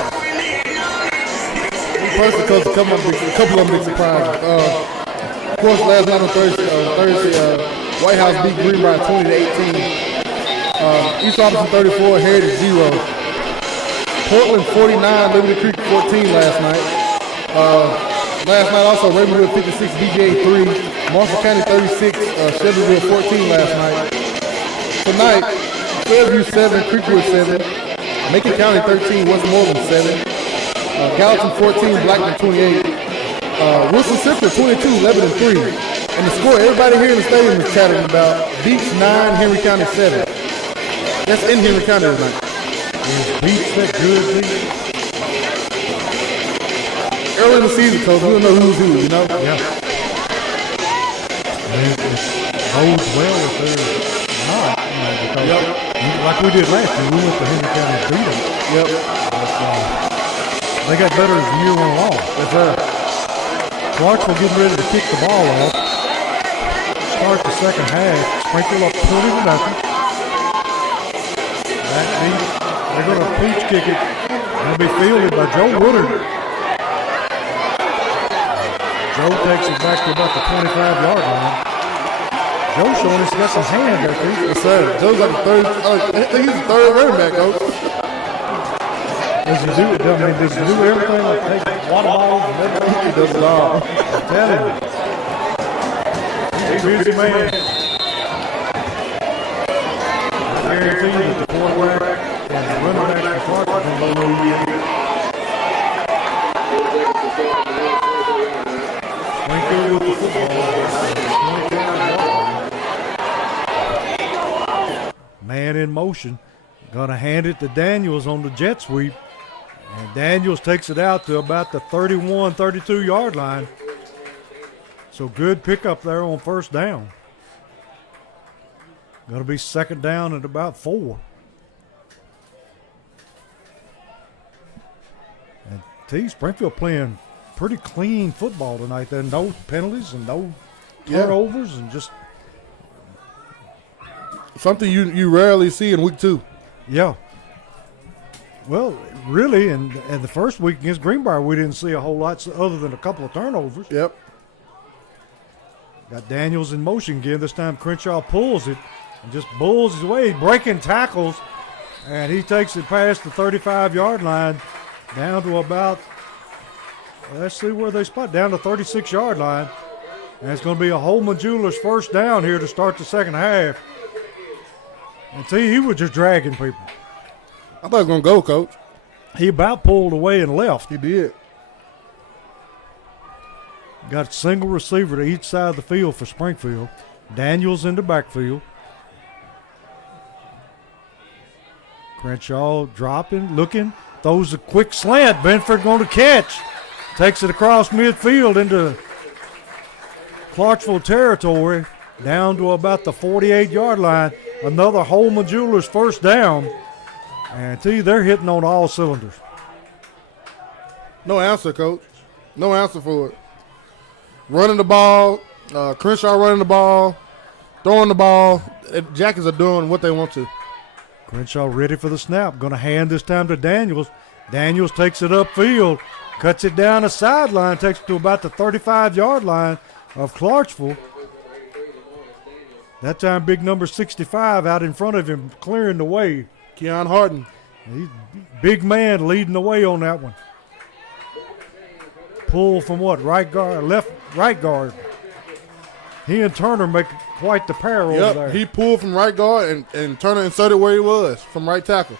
Personally, coach, a couple of big surprises. Of course, last night on Thursday, White House beat Greenbrier 20-18. East Robinson 34, Heritage 0. Portland 49, Liberty Creek 14 last night. Last night also Ravenwood 56, BJ 3, Marshall County 36, Shelbyville 14 last night. Tonight, Fairview 7, Creekwood 7, Macon County 13, Westmoreland 7, Gallatin 14, Blackman 28, Wilson Central 22, Lebanon 3. And the score everybody here in the stadium is chattering about, Beach 9, Henry County 7. That's in Henry County tonight. Is Beach that good, Lee? Early in the season, coach, we don't know who's who, you know? Yeah. And it bodes well if they're not, because like we did last year, we went to Henry County and beat them. Yep. But, they got better as the year went along. That's right. Clarksville getting ready to kick the ball off. Start the second half. Springfield up 20-0. They're going to peach kick it. Going to be fielded by Joe Woodard. Joe takes it back to about the 25-yard line. Joe showing us he got some hands there, too. Yes, sir. Joe's like the third, I think he's the third running back, coach. Does he do everything like take water bottles and everything? He does it all. I'm telling you. He's a busy man. I guarantee you that the quarterback and the running back for Clarksville are going to know who he is. Springfield with the football. Man in motion. Going to hand it to Daniels on the jet sweep. And Daniels takes it out to about the 31, 32-yard line. So good pickup there on first down. Going to be second down at about 4. And Springfield playing pretty clean football tonight. There are no penalties and no turnovers and just something you rarely see in week 2. Yeah. Well, really, in the first week against Greenbrier, we didn't see a whole lot other than a couple of turnovers. Yep. Got Daniels in motion again. This time Crenshaw pulls it and just bulls his way, breaking tackles, and he takes it past the 35-yard line down to about, let's see where they spot, down to 36-yard line. And it's going to be a Holman Jewelers first down here to start the second half. And see, he was just dragging people. I thought he was going to go, coach. He about pulled away and left. He did. Got a single receiver to each side of the field for Springfield. Daniels in the backfield. Crenshaw dropping, looking, throws a quick slant. Benford going to catch. Takes it across midfield into Clarksville territory, down to about the 48-yard line. Another Holman Jewelers first down. And they're hitting on all cylinders. No answer, coach. No answer for it. Running the ball, Crenshaw running the ball, throwing the ball. Jackies are doing what they want to. Crenshaw ready for the snap. Going to hand this time to Daniels. Daniels takes it upfield, cuts it down the sideline, takes it to about the 35-yard line of Clarksville. That time, big number 65 out in front of him, clearing the way. Keon Harden. He's big man leading the way on that one. Pull from what? Right guard, right guard. He and Turner make quite the pair over there. He pulled from right guard and Turner inserted where he was from right tackle.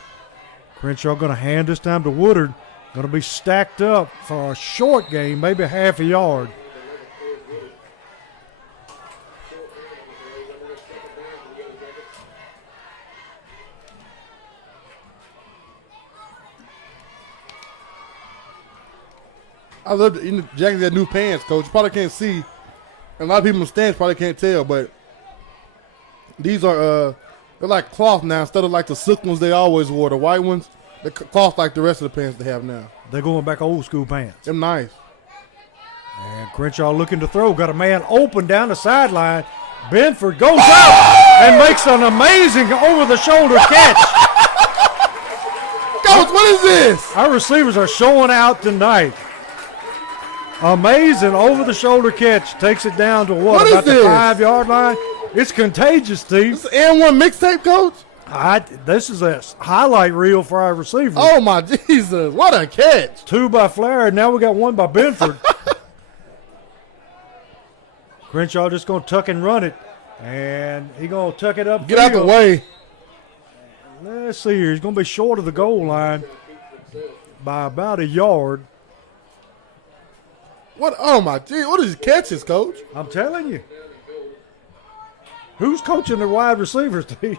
Crenshaw going to hand this time to Woodard. Going to be stacked up for a short game, maybe half a yard. I love it. Jackie got new pants, coach. You probably can't see. And a lot of people in the stands probably can't tell, but these are they're like cloth now instead of like the silk ones they always wore, the white ones. They're cloth like the rest of the pants they have now. They're going back old school pants. Them nice. And Crenshaw looking to throw. Got a man open down the sideline. Benford goes out and makes an amazing over-the-shoulder catch. Coach, what is this? Our receivers are showing out tonight. Amazing over-the-shoulder catch. Takes it down to What is about the this? 5-yard line. It's contagious, Steve. This N1 mixtape, Coach? This is a highlight reel for our receivers. Oh, my Jesus. What a catch. 2 by Flair, and now we got 1 by Benford. Crenshaw just going to tuck and run it, and he's going to tuck it up. Get out the way. Let's see here. He's going to be short of the goal line by about a yard. What? Oh, my gee. What is catches, Coach? I'm telling you. Who's coaching the wide receivers, Steve?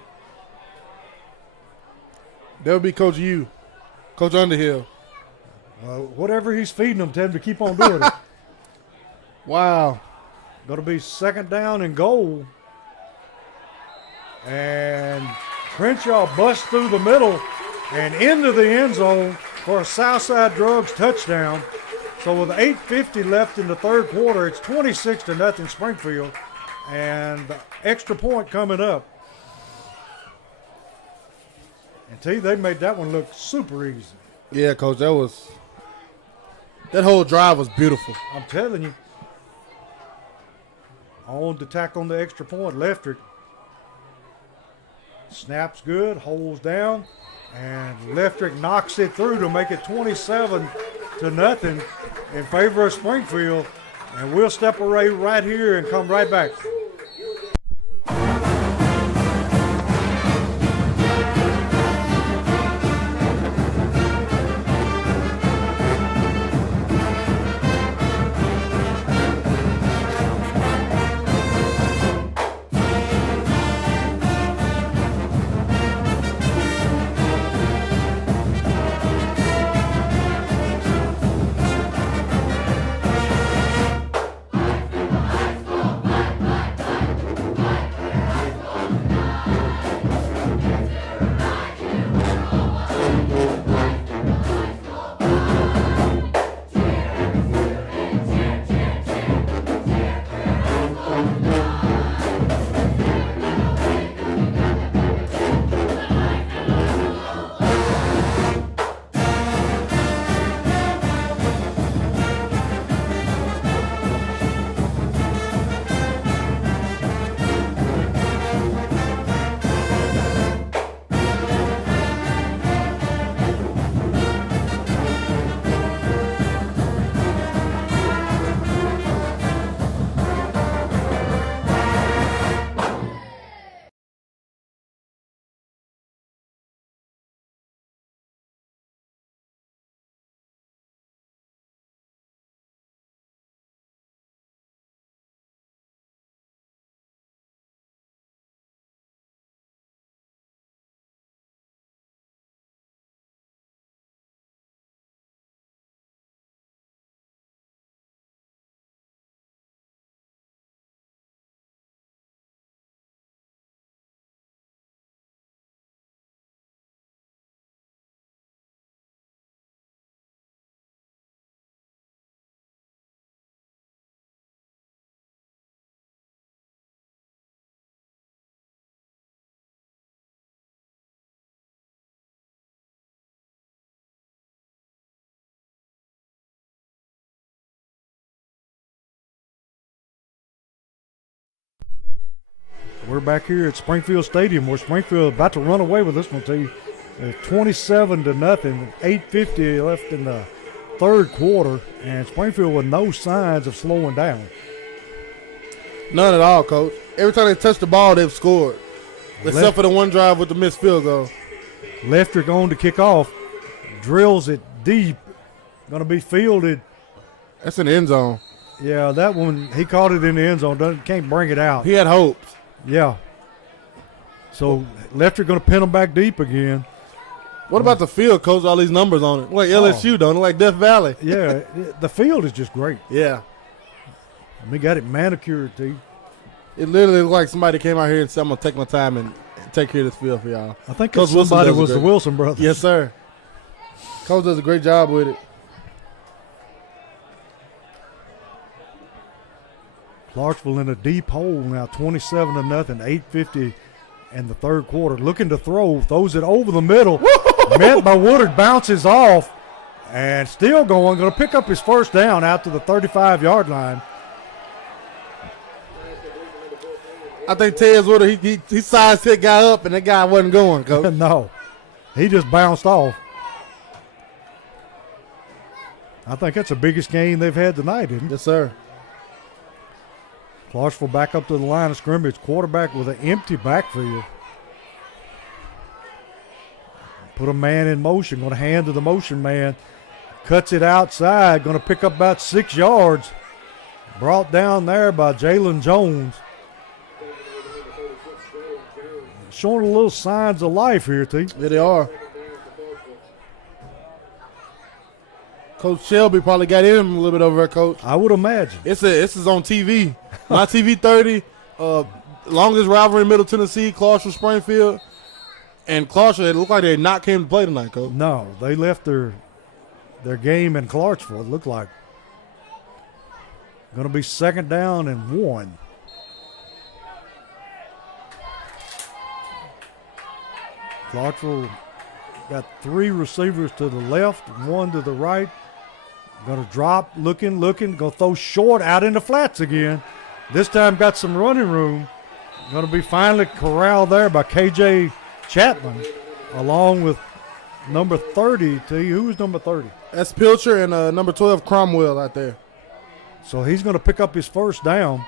That would be Coach U. Coach Underhill. Whatever he's feeding them, tell him to keep on doing it. Wow. Going to be 2nd down and goal. And Crenshaw busts through the middle and into the end zone for a Southside Drugs touchdown. So with 8:50 left in the 3rd quarter, it's 26-0 Springfield. And the extra point coming up. And T, they made that one look super easy. Yeah, Coach, that whole drive was beautiful. I'm telling you. On to tack on the extra point, Leftrick. Snaps good, holds down, and Leftrick knocks it through to make it 27-0 in favor of Springfield. And we'll step away right here and come right back. We're back here at Springfield Stadium where Springfield about to run away with this one, T. 27-0, 8:50 left in the 3rd quarter, and Springfield with no signs of slowing down. None at all, Coach. Every time they touch the ball, they've scored. Except for the one drive with the missed field goal. Leftrick on to kick off. Drills it deep. Going to be fielded. That's in the end zone. Yeah, that one, he caught it in the end zone. Can't bring it out. He had hopes. Yeah. So Leftrick going to pin them back deep again. What about the field, Coach? All these numbers on it. Like LSU, don't it? Like Death Valley. Yeah, the field is just great. Yeah. We got it manicured, T. It literally looked like somebody came out here and said, I'm going to take my time and take care of this field for y'all. I think Coach somebody Wilson was does the Wilson brothers. Yes, sir. Coach does a great job with it. Clarksville in a deep hole now, 27-0, 8:50 in the third quarter. Looking to throw, throws it over the middle. Met by Woodard, bounces off, and still going. Going to pick up his first down out to the 35-yard line. I think Tez Woodard, he sized that guy up, and that guy wasn't going, Coach. No, he just bounced off. I think that's the biggest game they've had tonight, isn't it? Yes, sir. Clarksville back up to the line of scrimmage. Quarterback with an empty backfield. Put a man in motion. Going to hand to the motion man. Cuts it outside. Going to pick up about 6 yards. Brought down there by Jalen Jones. Showing a little signs of life here, T. Yeah, they are. Coach Shelby probably got in him a little bit over there, Coach. I would imagine. This is on TV. My TV 30, longest rivalry in Middle Tennessee, Clarksville Springfield. And Clarksville, it looked like they had not came to play tonight, Coach. No, they left their game in Clarksville, it looked like. Going to be 2nd down and 1. Clarksville got 3 receivers to the left, 1 to the right. Going to drop, looking, going to throw short out in the flats again. This time got some running room. Going to be finally corralled there by KJ Chapman, along with number 30. T. Who's number 30? That's Pilcher and number 12, Cromwell out there. So he's going to pick up his first down.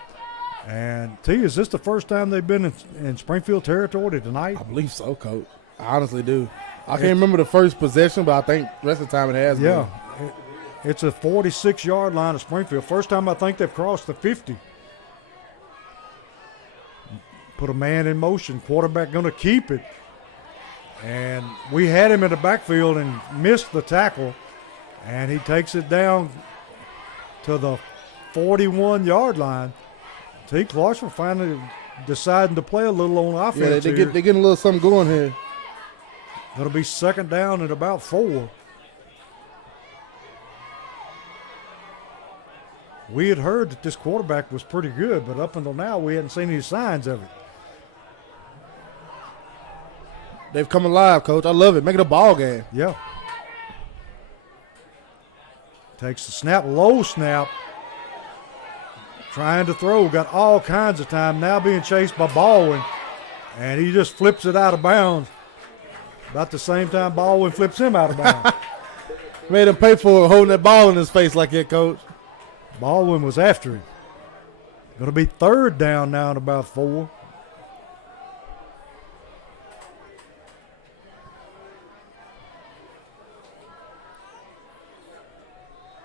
And T, is this the first time they've been in Springfield territory tonight? I believe so, Coach. I honestly do. I can't remember the first possession, but I think the rest of the time it has been. Yeah. It's a 46-yard line of Springfield. First time I think they've crossed the 50. Put a man in motion. Quarterback going to keep it. And we had him in the backfield and missed the tackle. And he takes it down to the 41-yard line. T. Clarksville finally deciding to play a little on offense. Yeah, they're getting a little something going here. Going to be 2nd down at about 4. We had heard that this quarterback was pretty good, but up until now we hadn't seen any signs of it. They've come alive, Coach. I love it. Make it a ball game. Yeah. Takes the snap, low snap. Trying to throw, got all kinds of time. Now being chased by Baldwin, and he just flips it out of bounds. About the same time Baldwin flips him out of bounds. Made him pay for it, holding that ball in his face like that, Coach. Baldwin was after him. Going to be 3rd down now at about 4.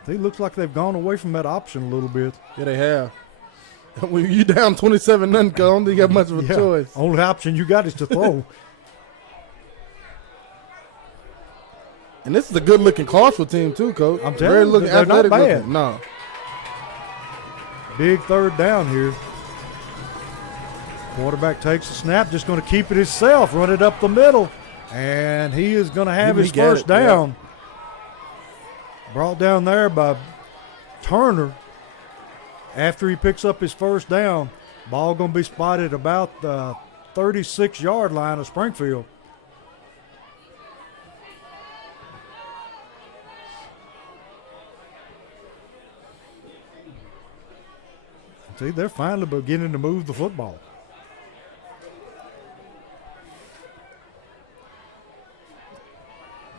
It looks like they've gone away from that option a little bit. Yeah, they have. When you down 27-0, I don't think you got much of a choice. Only option you got is to throw. And this is a good-looking Clarksville team, too, Coach. I'm telling you, they're not bad. Looking. No. Big 3rd down here. Quarterback takes the snap, just going to keep it himself, run it up the middle, and he is going to have his first down. Yeah. Brought down there by Turner. After he picks up his first down, ball going to be spotted about the 36-yard line of Springfield. See, they're finally beginning to move the football.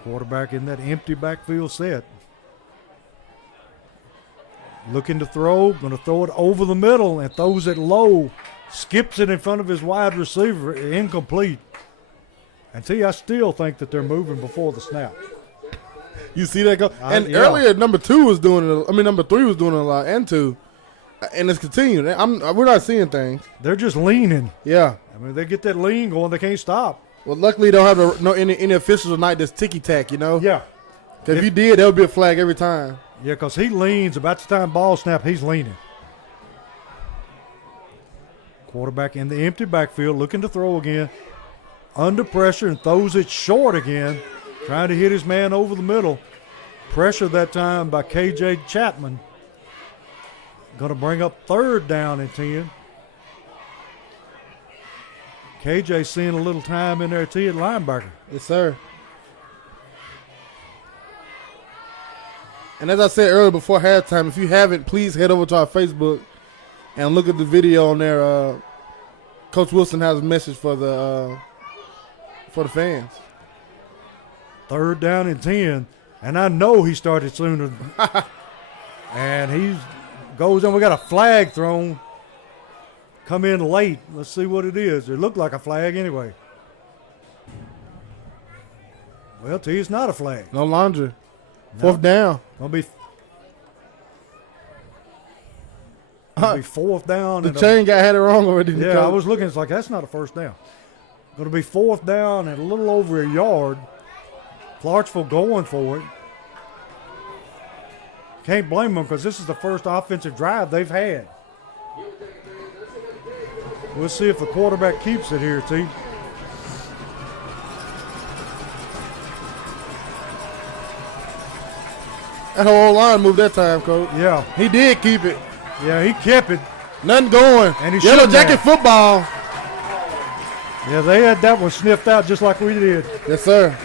Quarterback in that empty backfield set. Looking to throw, going to throw it over the middle and throws it low. Skips it in front of his wide receiver, incomplete. And see, I still think that they're moving before the snap. You see that go? Earlier, number 3 was doing it a lot, and 2. And it's continuing. We're not seeing things. They're just leaning. Yeah. I mean, they get that lean going, they can't stop. Well, luckily, they don't have any officials tonight that's ticky-tack, you know? Yeah. Because if you did, there would be a flag every time. Yeah, because he leans. About the time ball snap, he's leaning. Quarterback in the empty backfield, looking to throw again. Under pressure and throws it short again. Trying to hit his man over the middle. Pressure that time by KJ Chapman. Going to bring up 3rd down and 10. KJ seeing a little time in there, too, at linebacker. Yes, sir. And as I said earlier before halftime, if you haven't, please head over to our Facebook and look at the video on there. Coach Wilson has a message for the fans. 3rd down and 10. And I know he started sooner. And he goes in. We got a flag thrown. Come in late. Let's see what it is. It looked like a flag anyway. Well, T, it's not a flag. No laundry. 4th down. Gonna be 4th down. The chain guy had it wrong already. Yeah, I was looking. It's like, that's not a 1st down. Going to be 4th down and a little over a yard. Clarksville going for it. Can't blame them because this is the first offensive drive they've had. We'll see if the quarterback keeps it here, T. That whole line moved that time, Coach. Yeah. He did keep it. Yeah, he kept it. Nothing going. And he Yellow shouldn't Jacket have. football. Yeah, they had that one sniffed out just like we did. Yes, sir.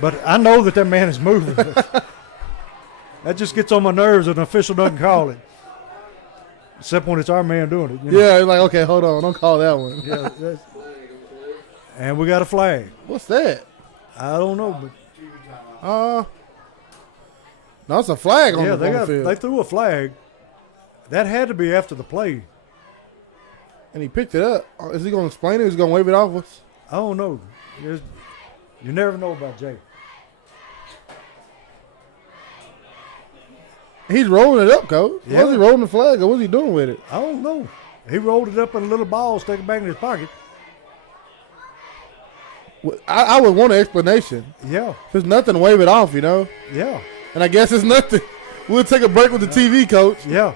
But I know that man is moving. That just gets on my nerves that an official doesn't call it. Except when it's our man doing it. You know? Yeah, it's like, okay, hold on. Don't call that one. Yeah, and we got a flag. What's that? I don't know, but No, it's a flag on yeah, the field. they threw a flag. That had to be after the play. And he picked it up. Is he going to explain it? Is he going to wave it off us? I don't know. You never know about Jay. He's rolling it up, Coach. Yeah. Was he rolling the flag or what's he doing with it? I don't know. He rolled it up in a little ball, stuck it back in his pocket. I would want an explanation. Yeah, If there's nothing, wave it off, you know? yeah, And I guess it's nothing. We'll take a break with the TV, Coach. yeah.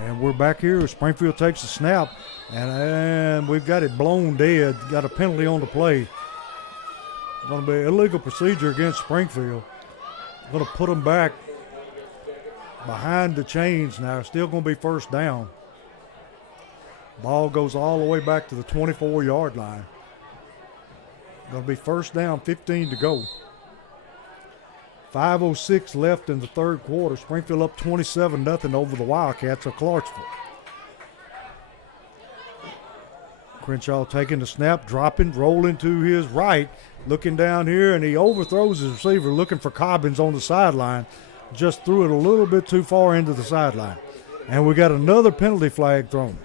And we're back here. Springfield takes the snap, and we've got it blown dead. Got a penalty on the play. It's going to be illegal procedure against Springfield. Going to put them back behind the chains now. Still going to be first down. Ball goes all the way back to the 24-yard line. Going to be first down, 15 to go. 5:06 left in the third quarter. Springfield up 27-0 over the Wildcats of Clarksville. Crenshaw taking the snap, dropping, rolling to his right, looking down here, and he overthrows his receiver, looking for Cobbins on the sideline. Just threw it a little bit too far into the sideline. And we got another penalty flag thrown.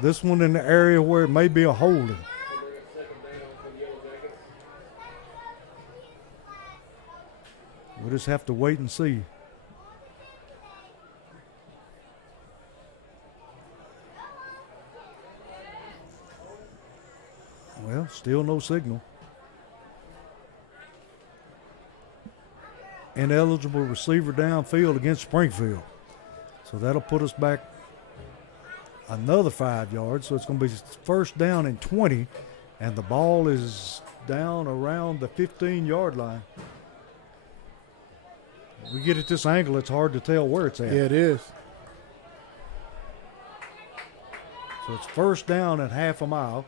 This one in the area where it may be a holding. We'll just have to wait and see. Well, still no signal. Ineligible receiver downfield against Springfield. So that'll put us back another 5 yards. So it's going to be first down and 20. And the ball is down around the 15-yard line. We get at this angle, it's hard to tell where it's at. Yeah, it is. So it's first down at half a mile.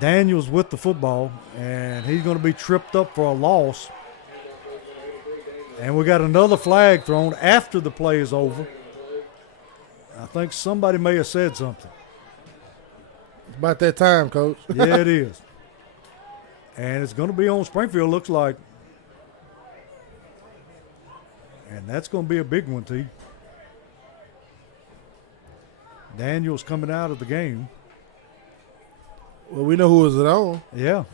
Daniels with the football, and he's going to be tripped up for a loss. And we got another flag thrown after the play is over. I think somebody may have said something. It's about that time, Coach. Yeah, it is. And it's going to be on Springfield, looks like. And that's going to be a big one, T. Daniels coming out of the game. Well, we know who was it on. Yeah.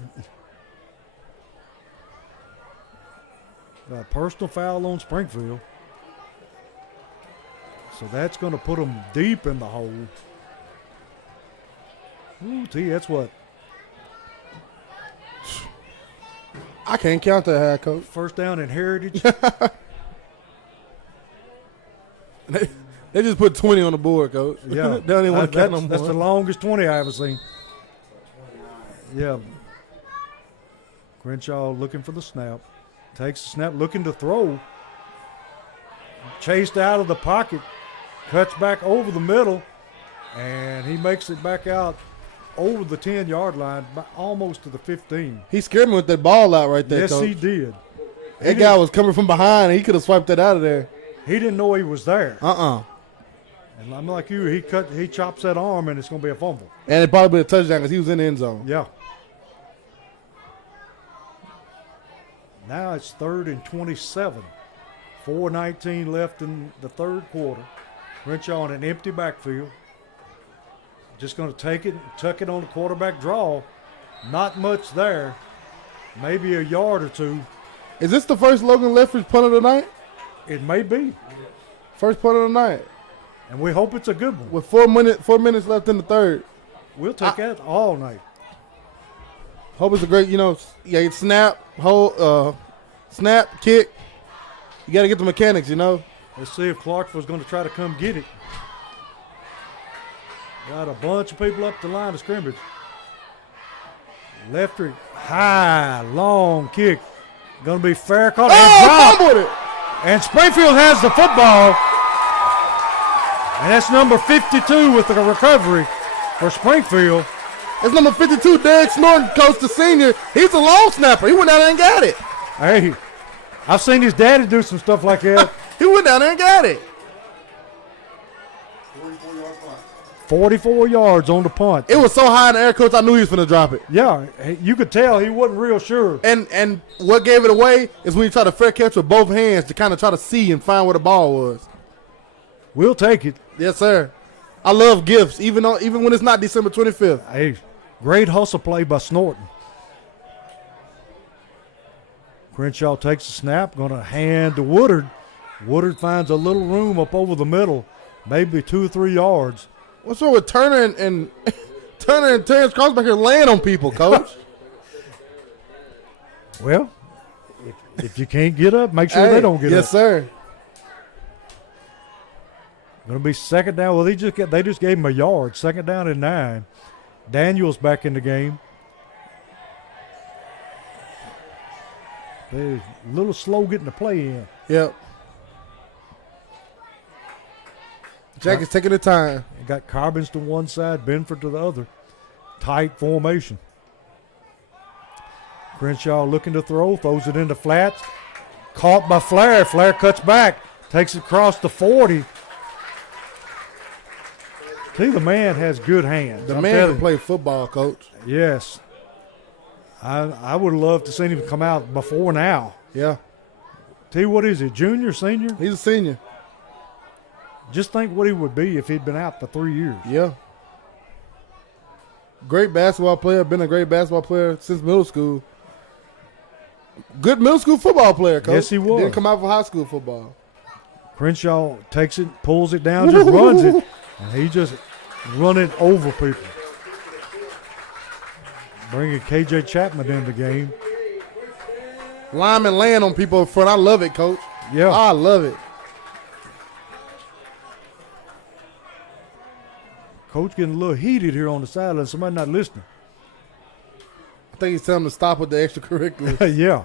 Got a personal foul on Springfield. So that's going to put them deep in the hole. Ooh, T, that's what? I can't count that high, Coach. First down in Heritage. They just put 20 on the board, Coach. Yeah. They don't even want to count no more. That's the longest 20 I ever seen. Yeah. Crenshaw looking for the snap. Takes the snap, looking to throw. Chased out of the pocket. Cuts back over the middle. And he makes it back out over the 10-yard line, almost to the 15. He scared me with that ball out right there, Yes, Coach. he did. That guy was coming from behind, and he could have swiped that out of there. He didn't know he was there. Uh-uh. And I'm like you, he chops that arm, and it's going to be a fumble. And it probably be a touchdown because he was in the end zone. Yeah. Now it's 3rd and 27. 4:19 left in the third quarter. Crenshaw on an empty backfield. Just going to take it and tuck it on the quarterback draw. Not much there. Maybe a yard or two. Is this the first Logan Leffridge punt of the night? It may be. First punt of the night. And we hope it's a good one. With 4 minutes left in the third. We'll take that all night. Hope it's a great, snap, hold, snap, kick. You got to get the mechanics, Let's see if Clarksville's going to try to come get it. Got a bunch of people up the line of scrimmage. Lefty, high, long kick. Going to be fair caught. Fumbled it. And Springfield has the football. And that's number 52 with the recovery for Springfield. It's number 52, Derek Snorton, Coach the senior. He's a long snapper. He went down there and got it. Hey, I've seen his daddy do some stuff like that. He went down there and got it. 44 yards on the punt. It was so high in the air, Coach, I knew he was going to drop it. Yeah, you could tell he wasn't real sure. And what gave it away is when you try to fair catch with both hands to kind of try to see and find where the ball was. We'll take it. Yes, sir. I love gifts, even when it's not December 25th. Hey, great hustle play by Snorton. Crenshaw takes the snap, going to hand to Woodard. Woodard finds a little room up over the middle, maybe 2 or 3 yards. What's wrong with Turner and Terrence Cross back here laying on people, Coach? Well, if you can't get up, make sure they don't get up. Yes, sir. Going to be second down. Well, they just gave him a yard. Second down and 9. Daniels back in the game. They're a little slow getting the play in. Yep. Jack is taking the time. They got Carbons to one side, Benford to the other. Tight formation. Crenshaw looking to throw, throws it into flats. Caught by Flair. Flair cuts back, takes it across the 40. See, the man has good hands. The man can play football, Coach. Yes. I would love to see him come out before now. Yeah. Tell you what, is he, junior, senior? He's a senior. Just think what he would be if he'd been out for 3 years. Yeah. Great basketball player. Been a great basketball player since middle school. Good middle school football player, Coach. Yes, he was. Didn't come out for high school football. Crenshaw takes it, pulls it down, just runs it, and he just running over people. Bringing K.J. Chapman in the game. Lineman laying on people in front. I love it, Coach. Yeah. I love it. Coach getting a little heated here on the sideline. Somebody not listening. I think he's telling them to stop with the extracurriculars. Yeah.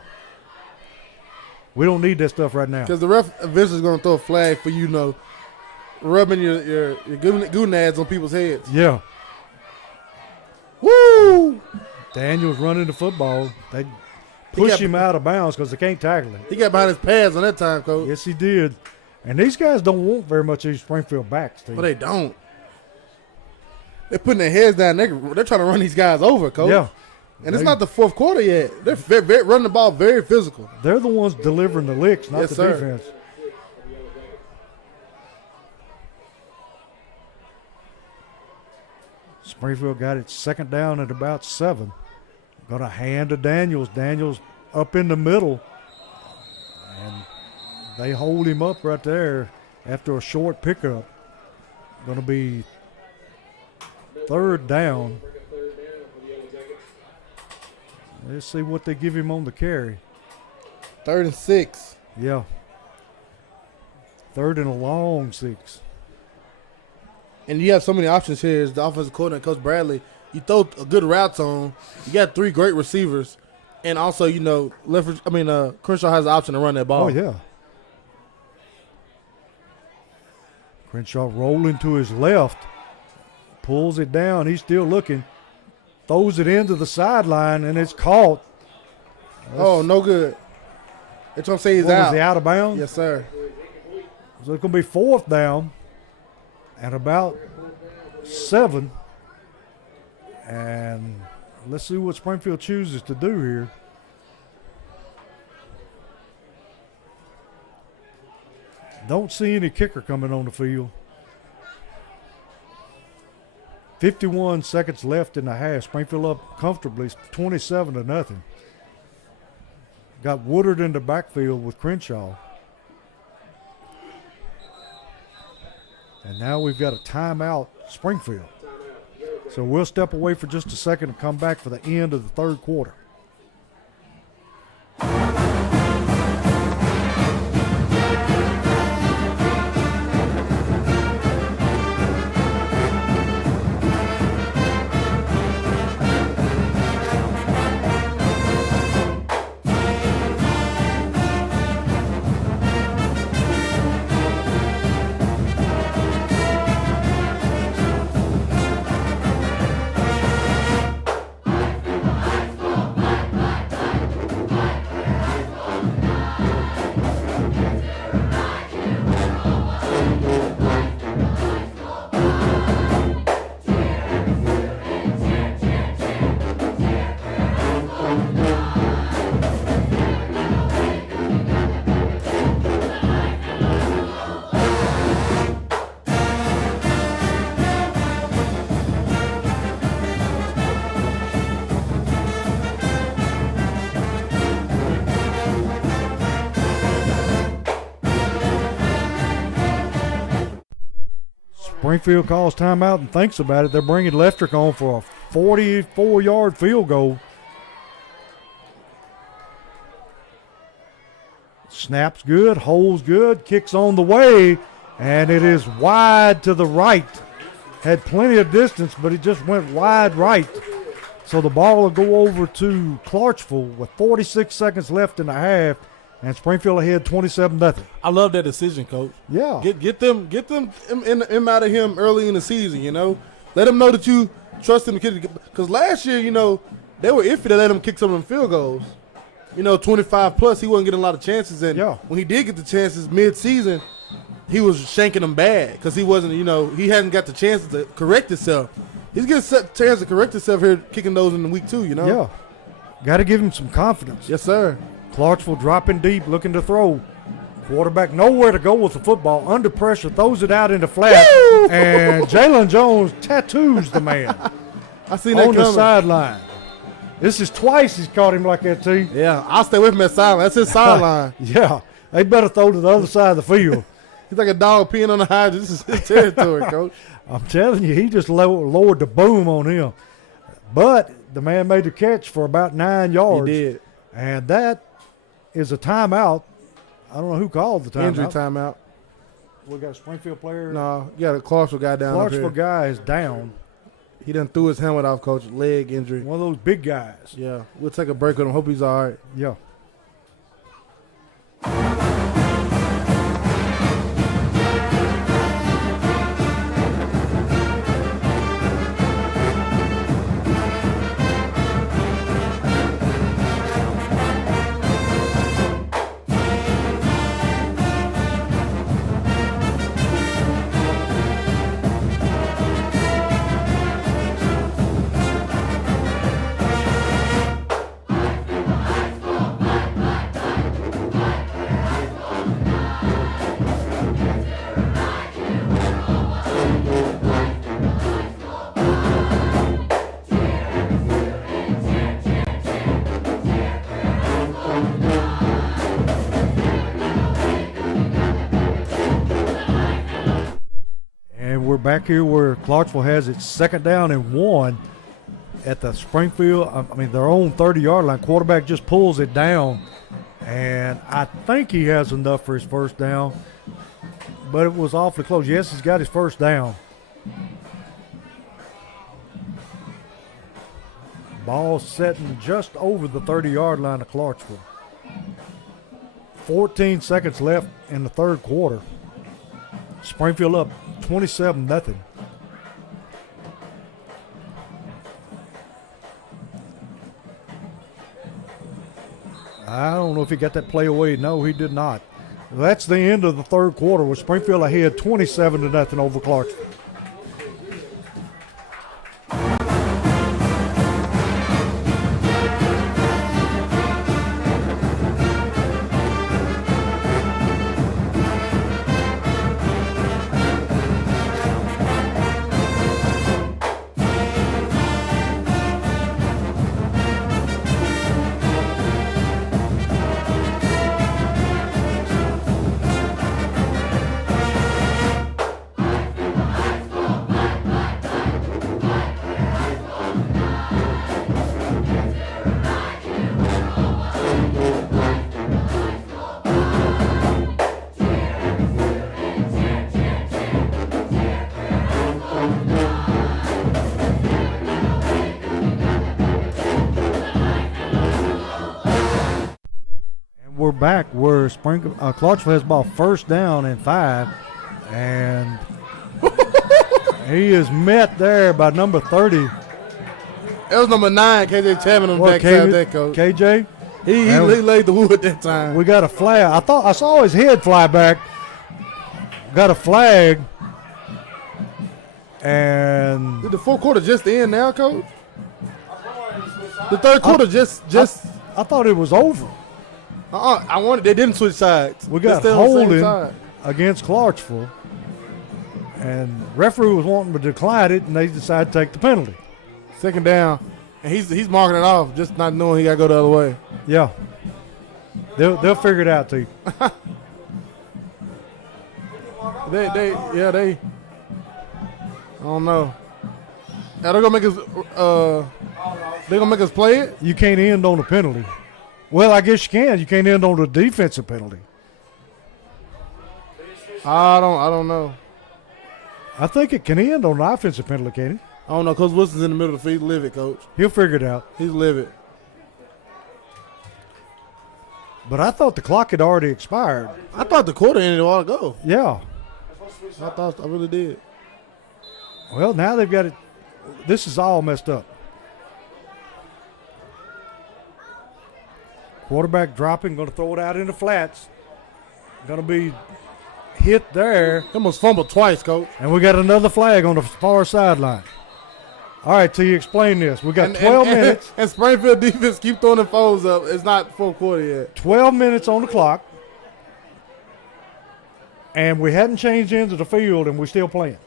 We don't need that stuff right now. Because the ref eventually is going to throw a flag for, you know, rubbing your goonads on people's heads. Yeah. Woo! Daniels running the football. They push him out of bounds because they can't tackle him. He got behind his pads on that time, Coach. Yes, he did. And these guys don't want very much of these Springfield backs, Steve. But they don't. They're putting their heads down. They're trying to run these guys over, Coach. Yeah. And it's not the fourth quarter yet. They're very, running the ball very physical. They're the ones delivering the licks, not the defense. Springfield got it second down at about 7. Going to hand to Daniels. Daniels up in the middle. And they hold him up right there after a short pickup. Going to be third down. Let's see what they give him on the carry. 3rd and 6. Yeah. 3rd and a long 6. And you have so many options here as the offensive coordinator, Coach Bradley. You throw a good routes on. You got 3 great receivers. And also, you know, Crenshaw has the option to run that ball. Oh, yeah. Crenshaw rolling to his left. Pulls it down. He's still looking. Throws it into the sideline, and it's caught. Oh, no good. That's what I'm saying. He's Was out. he out of bounds? Yes, sir. So it's going to be 4th down at about 7. And let's see what Springfield chooses to do here. Don't see any kicker coming on the field. 51 seconds left in the half. Springfield up comfortably, 27-0. Got Woodard in the backfield with Crenshaw. And now we've got a timeout, Springfield. So we'll step away for just a second and come back for the end of the 3rd quarter. Springfield calls timeout and thinks about it. They're bringing Leftrick on for a 44-yard field goal. Snaps good, holds good, kicks on the way, and it is wide to the right. Had plenty of distance, but it just went wide right. So the ball will go over to Clarksville with 46 seconds left in the half, and Springfield ahead 27-0. I love that decision, Coach. Yeah. Get them in out of him early in the season. Let them know that you trust him. Because last year, they were iffy to let him kick some of them field goals. 25 plus, he wasn't getting a lot of chances, and when he did get the chances mid-season, he was shanking them bad because he wasn't. He hadn't got the chance to correct himself. He's getting a chance to correct himself here, kicking those in the week 2, Yeah. Got to give him some confidence. Yes, sir. Clarksville dropping deep, looking to throw. Quarterback nowhere to go with the football. Under pressure, throws it out into flat. Woo! And Jalen Jones tattoos the man I seen that on the coming. sideline. This is twice he's caught him like that, T. Yeah, I'll stay with him at sideline. That's his sideline. Yeah. They better throw to the other side of the field. He's like a dog peeing on the hydrant. This is his territory, Coach. I'm telling you, he just lowered the boom on him. But the man made the catch for about 9 yards. He did. And that is a timeout. I don't know who called the timeout. Injury timeout. We got a Springfield player. No, you got a Clarksville guy down up Clarksville here. guy is down. He done threw his helmet off, Coach. Leg injury. One of those big guys. Yeah, we'll take a break with him. Hope he's all right. Yeah. And we're back here where Clarksville has its 2nd down and 1 at the Springfield, their own 30-yard line. Quarterback just pulls it down, and I think he has enough for his first down, but it was awfully close. Yes, he's got his first down. Ball setting just over the 30-yard line of Clarksville. 14 seconds left in the third quarter. Springfield up 27-0. I don't know if he got that play away. No, he did not. That's the end of the third quarter with Springfield ahead 27-0 over Clarksville. We're back where Clarksville has ball first down and 5, and he is met there by number 30. That was number 9, KJ Chapman on the back side of that, Coach. KJ? He laid the wood that time. We got a flag. I saw his head fly back. Got a flag. And Did the fourth quarter just end now, Coach? The third quarter just. I thought it was over. They didn't switch sides. We got They're still on the same holding side. against Clarksville. And referee was wanting to decline it, and they decided to take the penalty. 2nd down. And he's marking it off, just not knowing he got to go the other way. Yeah. They'll figure it out, T. They I don't know. They're gonna make us play it. You can't end on a penalty. Well, I guess you can. You can't end on a defensive penalty. I don't know. I think it can end on an offensive penalty, can it? I don't know. Coach Wilson's in the middle of the field. Livid, Coach. He'll figure it out. He's livid. But I thought the clock had already expired. I thought the quarter ended a while ago. Yeah. I really did. Well, now they've got it. This is all messed up. Quarterback dropping, going to throw it out in the flats. Going to be hit there. He almost fumbled twice, Coach. And we got another flag on the far sideline. All right, so you explain this. We got 12 minutes. And Springfield defense keep throwing the foes up. It's not full quarter yet. 12 minutes on the clock. And we hadn't changed into the field, and we're still playing.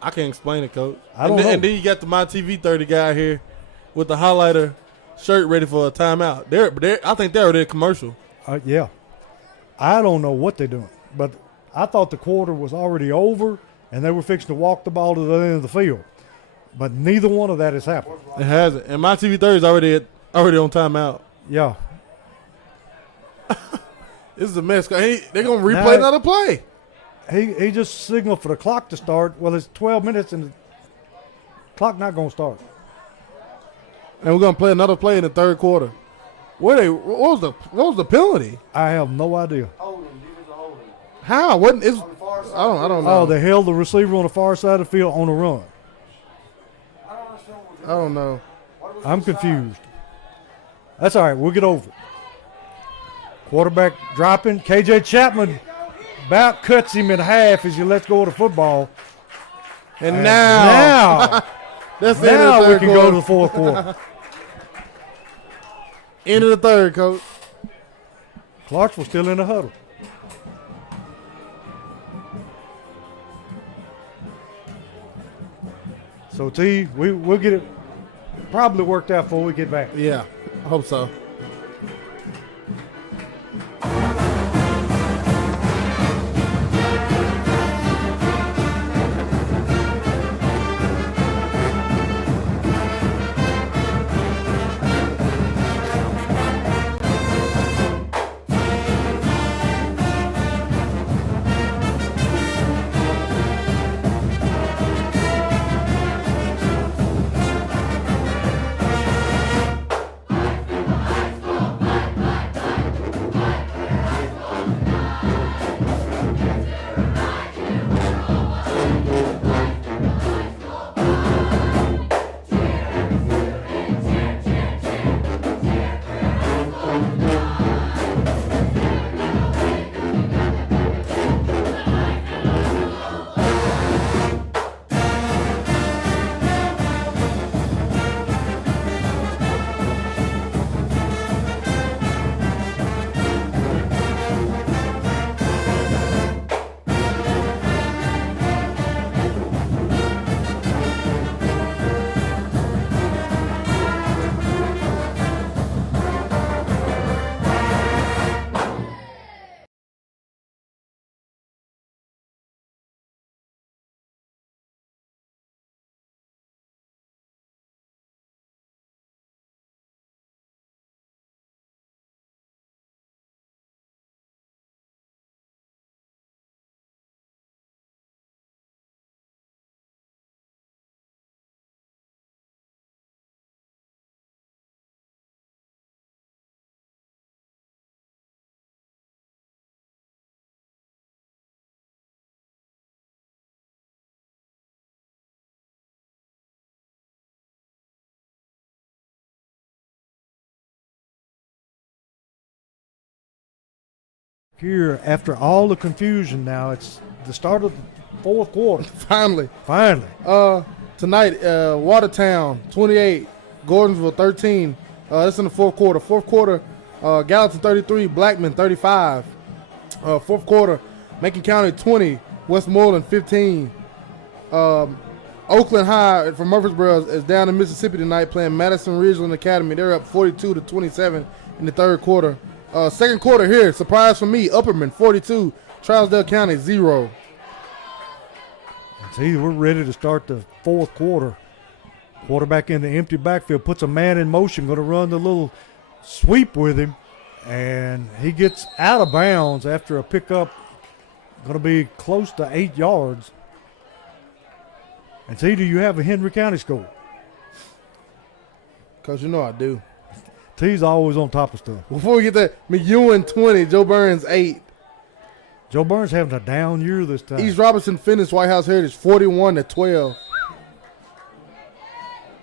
I can't explain it, Coach. I don't know. And then you got the My TV 30 guy here with the highlighter shirt ready for a timeout. I think they're already a commercial. Yeah. I don't know what they're doing. But I thought the quarter was already over, and they were fixing to walk the ball to the end of the field. But neither one of that has happened. It hasn't. And My TV 30 is already on timeout. Yeah. This is a mess. They're going to replay another play. He just signaled for the clock to start. Well, it's 12 minutes, and the clock not going to start. And we're going to play another play in the third quarter. What was the penalty? I have no idea. How? I don't know. Oh, they held the receiver on the far side of the field on a run. I don't know. I'm confused. That's all right. We'll get over it. Quarterback dropping. KJ Chapman about cuts him in half as he lets go of the football. And now now we we can go to the fourth quarter. End of the third, Coach. Clarksville still in the huddle. So, T, we'll get it probably worked out before we get back. Yeah, I hope so. Here, after all the confusion now, it's the start of the fourth quarter. Finally. Tonight, Watertown 28, Gordonsville 13. That's in the fourth quarter. Fourth quarter, Gallatin 33, Blackman 35. Fourth quarter, Macon County 20, Westmoreland 15. Oakland High from Murfreesboro is down in Mississippi tonight playing Madison Ridgeland Academy. They're up 42-27 in the third quarter. Second quarter here, surprise for me, Upperman 42, Trousdale County 0. See, we're ready to start the fourth quarter. Quarterback in the empty backfield, puts a man in motion, going to run the little sweep with him, and he gets out of bounds after a pickup, going to be close to 8 yards. And T, do you have a Henry County score? Coach, you know I do. T's always on top of stuff. Before we get that, McEwen 20, Joe Burns 8. Joe Burns having a down year this time. East Robinson finished White House Heritage 41-12.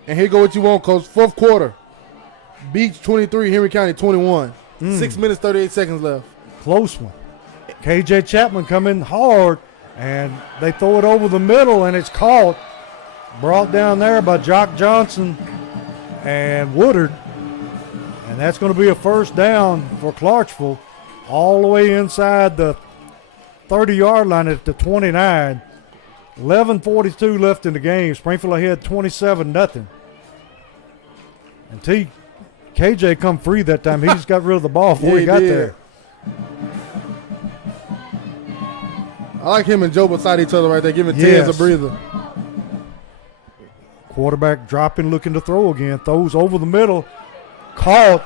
And here go what you want, Coach. Fourth quarter. Beach 23, Henry County 21. 6 minutes, 38 seconds left. Close one. KJ Chapman coming hard, and they throw it over the middle, and it's caught. Brought down there by Jock Johnson and Woodard. And that's going to be a first down for Clarksville all the way inside the 30-yard line at the 29. 11:42 left in the game. Springfield ahead 27-0. And KJ come free that time. He just got rid of the ball before he got did. there. I like him and Joe beside each other right there, giving Tez a breather. Quarterback dropping, looking to throw again. Throws over the middle. Caught.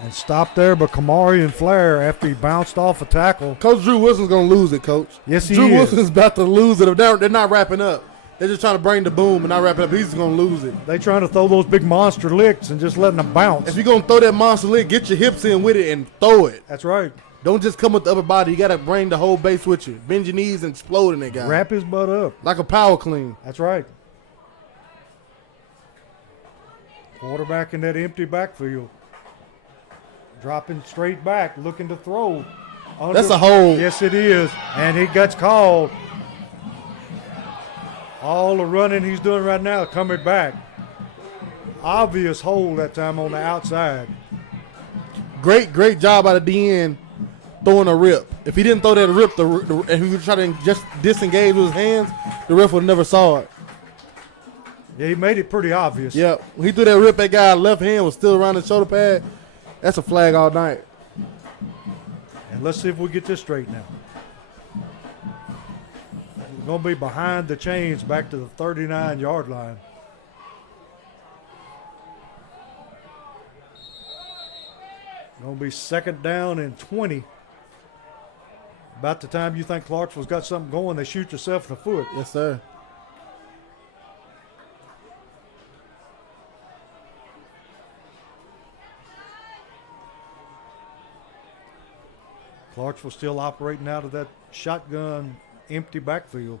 And stopped there by Kamari and Flair after he bounced off a tackle. Coach Drew Wilson's going to lose it, Coach. Yes, he Drew is. Wilson's about to lose it. They're not wrapping up. They're just trying to bring the boom and not wrap it up. He's going to lose it. They trying to throw those big monster licks and just letting them bounce. If you're going to throw that monster lick, get your hips in with it and throw it. That's right. Don't just come with the upper body. You got to bring the whole base with you. Bend your knees and explode in that guy. Wrap his butt up. Like a power clean. That's right. Quarterback in that empty backfield. Dropping straight back, looking to throw. That's a hold. Yes, it is. And he gets called. All the running he's doing right now coming back. Obvious hold that time on the outside. Great job out of DN throwing a rip. If he didn't throw that rip, and he would try to just disengage with his hands, the ref would never saw it. Yeah, he made it pretty obvious. Yeah, when he threw that rip, that guy's left hand was still around his shoulder pad. That's a flag all night. And let's see if we get this straight now. We're going to be behind the chains back to the 39-yard line. Going to be second down and 20. About the time you think Clarksville's got something going, they shoot yourself in the foot. Yes, sir. Clarksville still operating out of that shotgun empty backfield.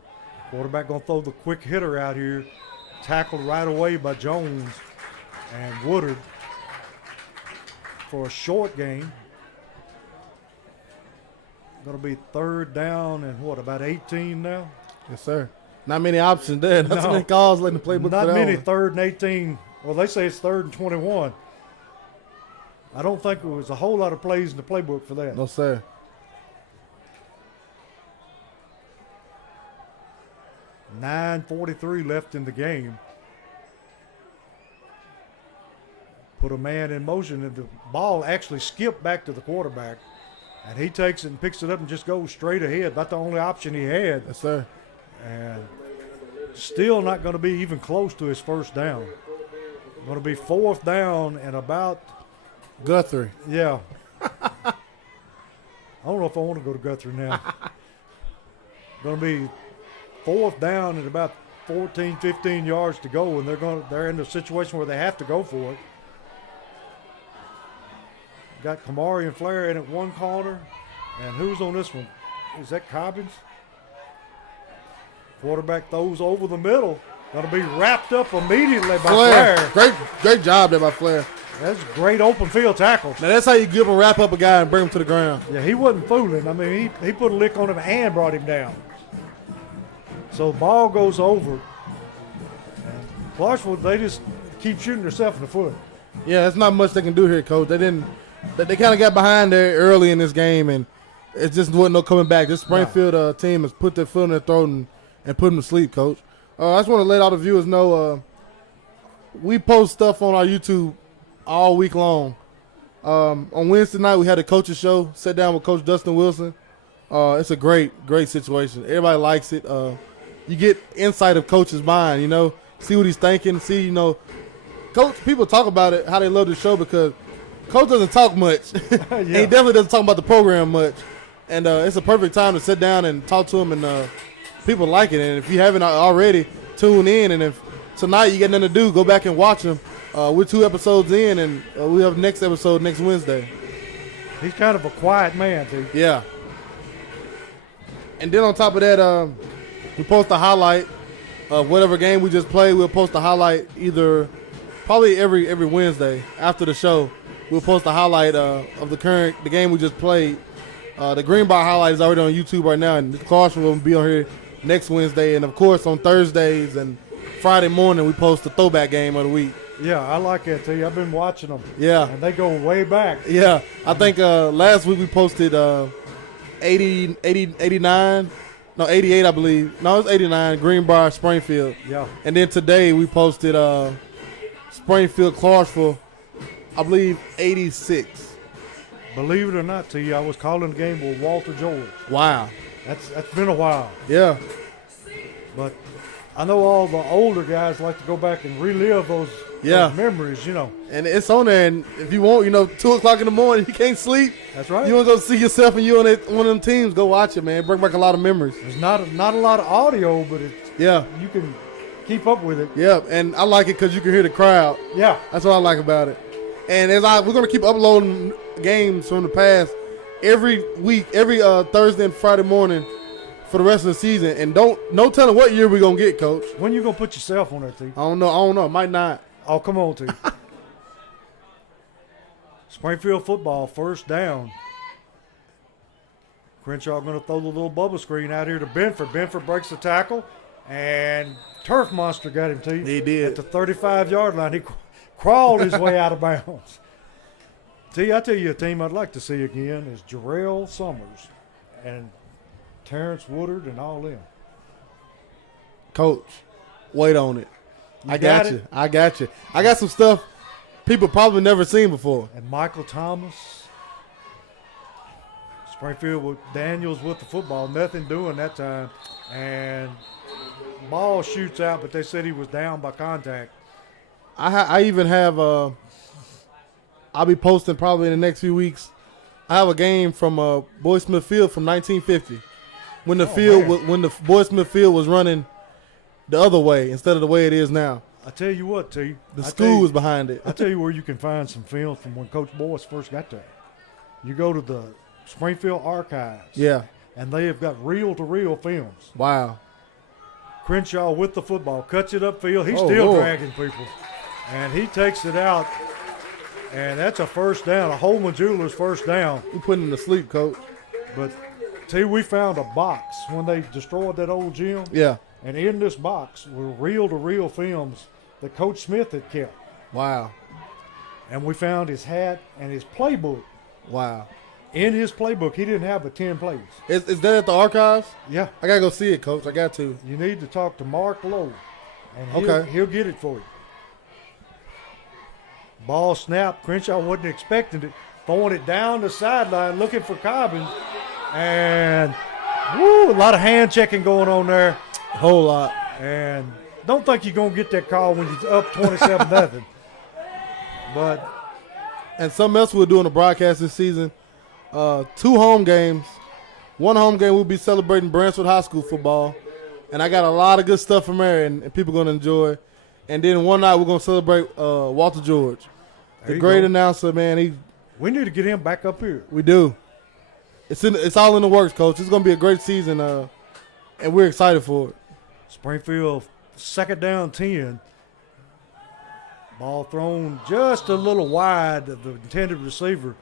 Quarterback going to throw the quick hitter out here. Tackled right away by Jones and Woodard for a short gain. Going to be third down and what, about 18 now? Yes, sir. Not many options there. That's No. many calls letting the playbook. Not for that many one. 3rd and 18. Well, they say it's 3rd and 21. I don't think there was a whole lot of plays in the playbook for that. No, sir. .9:43 left in the game. Put a man in motion, and the ball actually skipped back to the quarterback. And he takes it and picks it up and just goes straight ahead. That's the only option he had. Yes, sir. And still not going to be even close to his first down. Going to be 4th down and about, Guthrie. yeah. I don't know if I want to go to Guthrie now. Going to be 4th down and about 14, 15 yards to go, and they're in a situation where they have to go for it. Got Kamari and Flair in at one corner, and who's on this one? Is that Cobbins? Quarterback throws over the middle. Going to be wrapped up immediately by Flair. Great job there by Flair. That's a great open field tackle. Now that's how you give him wrap up a guy and bring him to the ground. Yeah, he wasn't fooling. I mean, he put a lick on him and brought him down. So the ball goes over. And Clarksville, they just keep shooting themselves in the foot. Yeah, there's not much they can do here, Coach. They kind of got behind there early in this game, and it just wasn't no coming back. This Springfield team has put their foot in their throat and put them to sleep, Coach. I just want to let all the viewers know we post stuff on our YouTube all week long. On Wednesday night, we had a coaches show. Sat down with Coach Dustin Wilson. It's a great situation. Everybody likes it. You get insight of Coach's mind, see what he's thinking, Coach, people talk about it, how they love the show because Coach doesn't talk much. Yeah. And he definitely doesn't talk about the program much. And it's a perfect time to sit down and talk to him and people like it. And if you haven't already, tune in. And if tonight you got nothing to do, go back and watch them. We're 2 episodes in, and we have next episode next Wednesday. He's kind of a quiet man, too. Yeah. And then on top of that, we post a highlight of whatever game we just played. We'll post a highlight probably every Wednesday after the show. We'll post a highlight of the game we just played. The Greenbrier highlight is already on YouTube right now, and the Clarksville will be on here next Wednesday. And, of course, on Thursdays and Friday morning, we post the throwback game of the week. Yeah, I like that, too. I've been watching them. Yeah. And they go way back. Yeah. I think last week we posted 89. No, 88, I believe. No, it's 89, Greenbrier, Springfield. Yeah. And then today we posted Springfield, Clarksville, I believe 86. Believe it or not, T, I was calling the game with Walter George. Wow. That's been a while. Yeah. But I know all the older guys like to go back and relive those memories, you know. And it's on there, and if you want, 2 o'clock in the morning, you can't sleep. That's right. You want to go see yourself and you on one of them teams, go watch it, man. Bring back a lot of memories. There's not a lot of audio, but you can keep up with it. Yeah, and I like it because you can hear the crowd. Yeah. That's what I like about it. And we're going to keep uploading games from the past every week, every Thursday and Friday morning for the rest of the season. And no telling what year we're going to get, Coach. When you going to put yourself on there, T? I don't know. Might not. Oh, come on, T. Springfield football, first down. Crenshaw going to throw the little bubble screen out here to Benford. Benford breaks the tackle, and Turf Monster got him, T. He did. At the 35-yard line. He crawled his way out of bounds. T, I tell you a team I'd like to see again is Jarrell Summers and Terrence Woodard and all them. Coach, wait on it. I got you. I got some stuff people probably never seen before. And Michael Thomas. Springfield with Daniels with the football. Nothing doing that time. And ball shoots out, but they said he was down by contact. I even have I'll be posting probably in the next few weeks. I have a game from Boy Smith Field from 1950 when the Boy Smith Field was running the other way instead of the way it is now. I tell you what, T. The school was behind it. I tell you where you can find some film from when Coach Boyce first got there. You go to the Springfield Archives. Yeah. And they have got reel-to-reel films. Wow. Crenshaw with the football, cuts it upfield. He's still dragging people. And he takes it out. And that's a first down, a Holman Jewelers first down. We putting him to sleep, Coach. But, T, we found a box when they destroyed that old gym. Yeah. And in this box were reel-to-reel films that Coach Smith had kept. Wow. And we found his hat and his playbook. Wow. In his playbook, he didn't have but 10 plays. Is that at the archives? Yeah. I got to go see it, Coach. I got to. You need to talk to Mark Lowe, and he'll get it for you. Ball snap. Crenshaw wasn't expecting it. Throwing it down the sideline, looking for Cobbins. And, a lot of hand checking going on there. A whole lot. And don't think you're going to get that call when you're up 27-0. And something else we'll do on the broadcast this season, 2 home games. One home game we'll be celebrating Bransford High School football. And I got a lot of good stuff from there, and people going to enjoy. And then one night we're going to celebrate Walter George. The great announcer, man. We need to get him back up here. We do. It's all in the works, Coach. It's going to be a great season, and we're excited for it. Springfield, second down 10. Ball thrown just a little wide of the intended receiver.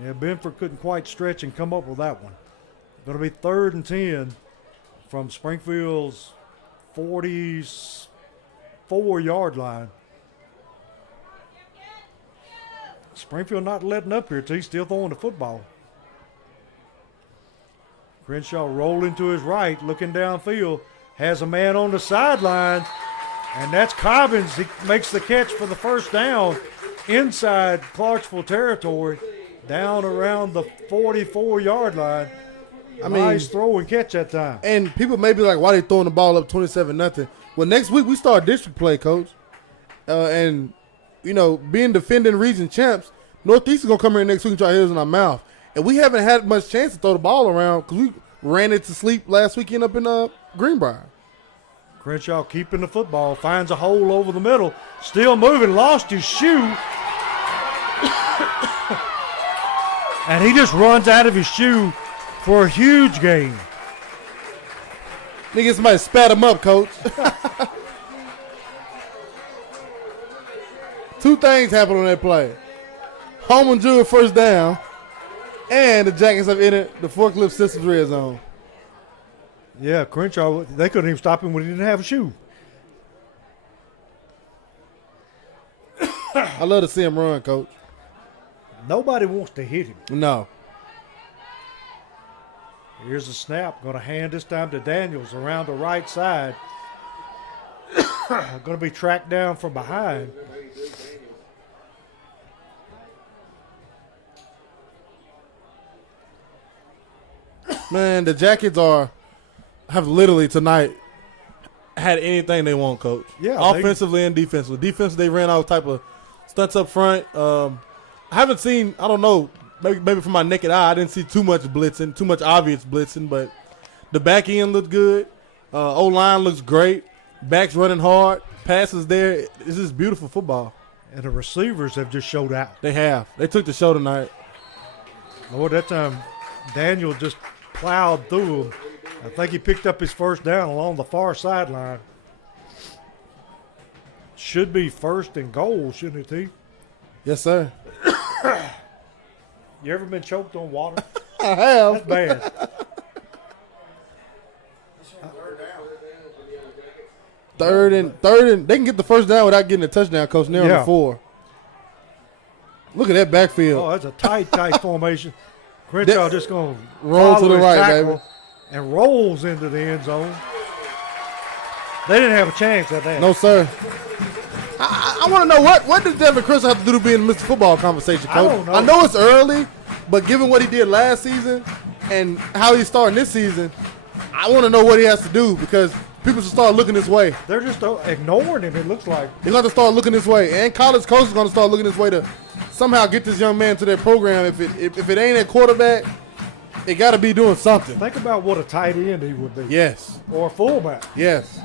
Yeah, Benford couldn't quite stretch and come up with that one. Going to be 3rd and 10 from Springfield's 44-yard line. Springfield not letting up here. He's still throwing the football. Crenshaw rolling to his right, looking downfield. Has a man on the sideline, and that's Cobbins. He makes the catch for the first down inside Clarksville territory, down around the 44-yard line. Nice throw and catch that time. And people may be like, why they throwing the ball up 27-0? Well, next week we start district play, Coach. And, being defending region champs, Northeast is going to come here next week and try to hit us in our mouth. And we haven't had much chance to throw the ball around because we ran it to sleep last weekend up in Greenbrier. Crenshaw keeping the football, finds a hole over the middle, still moving, lost his shoe. And he just runs out of his shoe for a huge gain. Nigga, somebody spat him up, coach. Two things happened on that play. Holman drew a first down, and the Jackets have entered the Forklift Systems red zone. Yeah, Crenshaw, they couldn't even stop him when he didn't have a shoe. I love to see him run, coach. Nobody wants to hit him. No. Here's a snap. Going to hand this time to Daniels around the right side. Going to be tracked down from behind. Man, the Jackets have literally tonight had anything they want, coach. Yeah, offensively and defensively. Defensively, they ran all type of stunts up front. I haven't seen, I don't know, maybe from my naked eye, I didn't see too much blitzing, too much obvious blitzing, but the back end looked good. O-line looks great. Backs running hard. Passes there. It's just beautiful football. And the receivers have just showed out. They have. They took the show tonight. Lord, that time Daniel just plowed through him. I think he picked up his first down along the far sideline. Should be first and goal, shouldn't it, T? Yes, sir. You ever been choked on water? I have. That's bad. Third and they can get the first down without getting a touchdown, coach. They're on the 4. Look at that backfield. Oh, that's a tight formation. Crenshaw just going to roll to the right, baby, and rolls into the end zone. They didn't have a chance at that. No, sir. I want to know what does Devin Crenshaw have to do to be in the Mr. Football conversation, coach? I don't know. I know it's early, but given what he did last season and how he's starting this season, I want to know what he has to do because people should start looking this way. They're just ignoring him, it looks like. They're going to start looking this way, and college coaches are going to start looking this way to somehow get this young man to their program. If it ain't at quarterback, it got to be doing something. Think about what a tight end he would be. Yes. Or a fullback. Yes.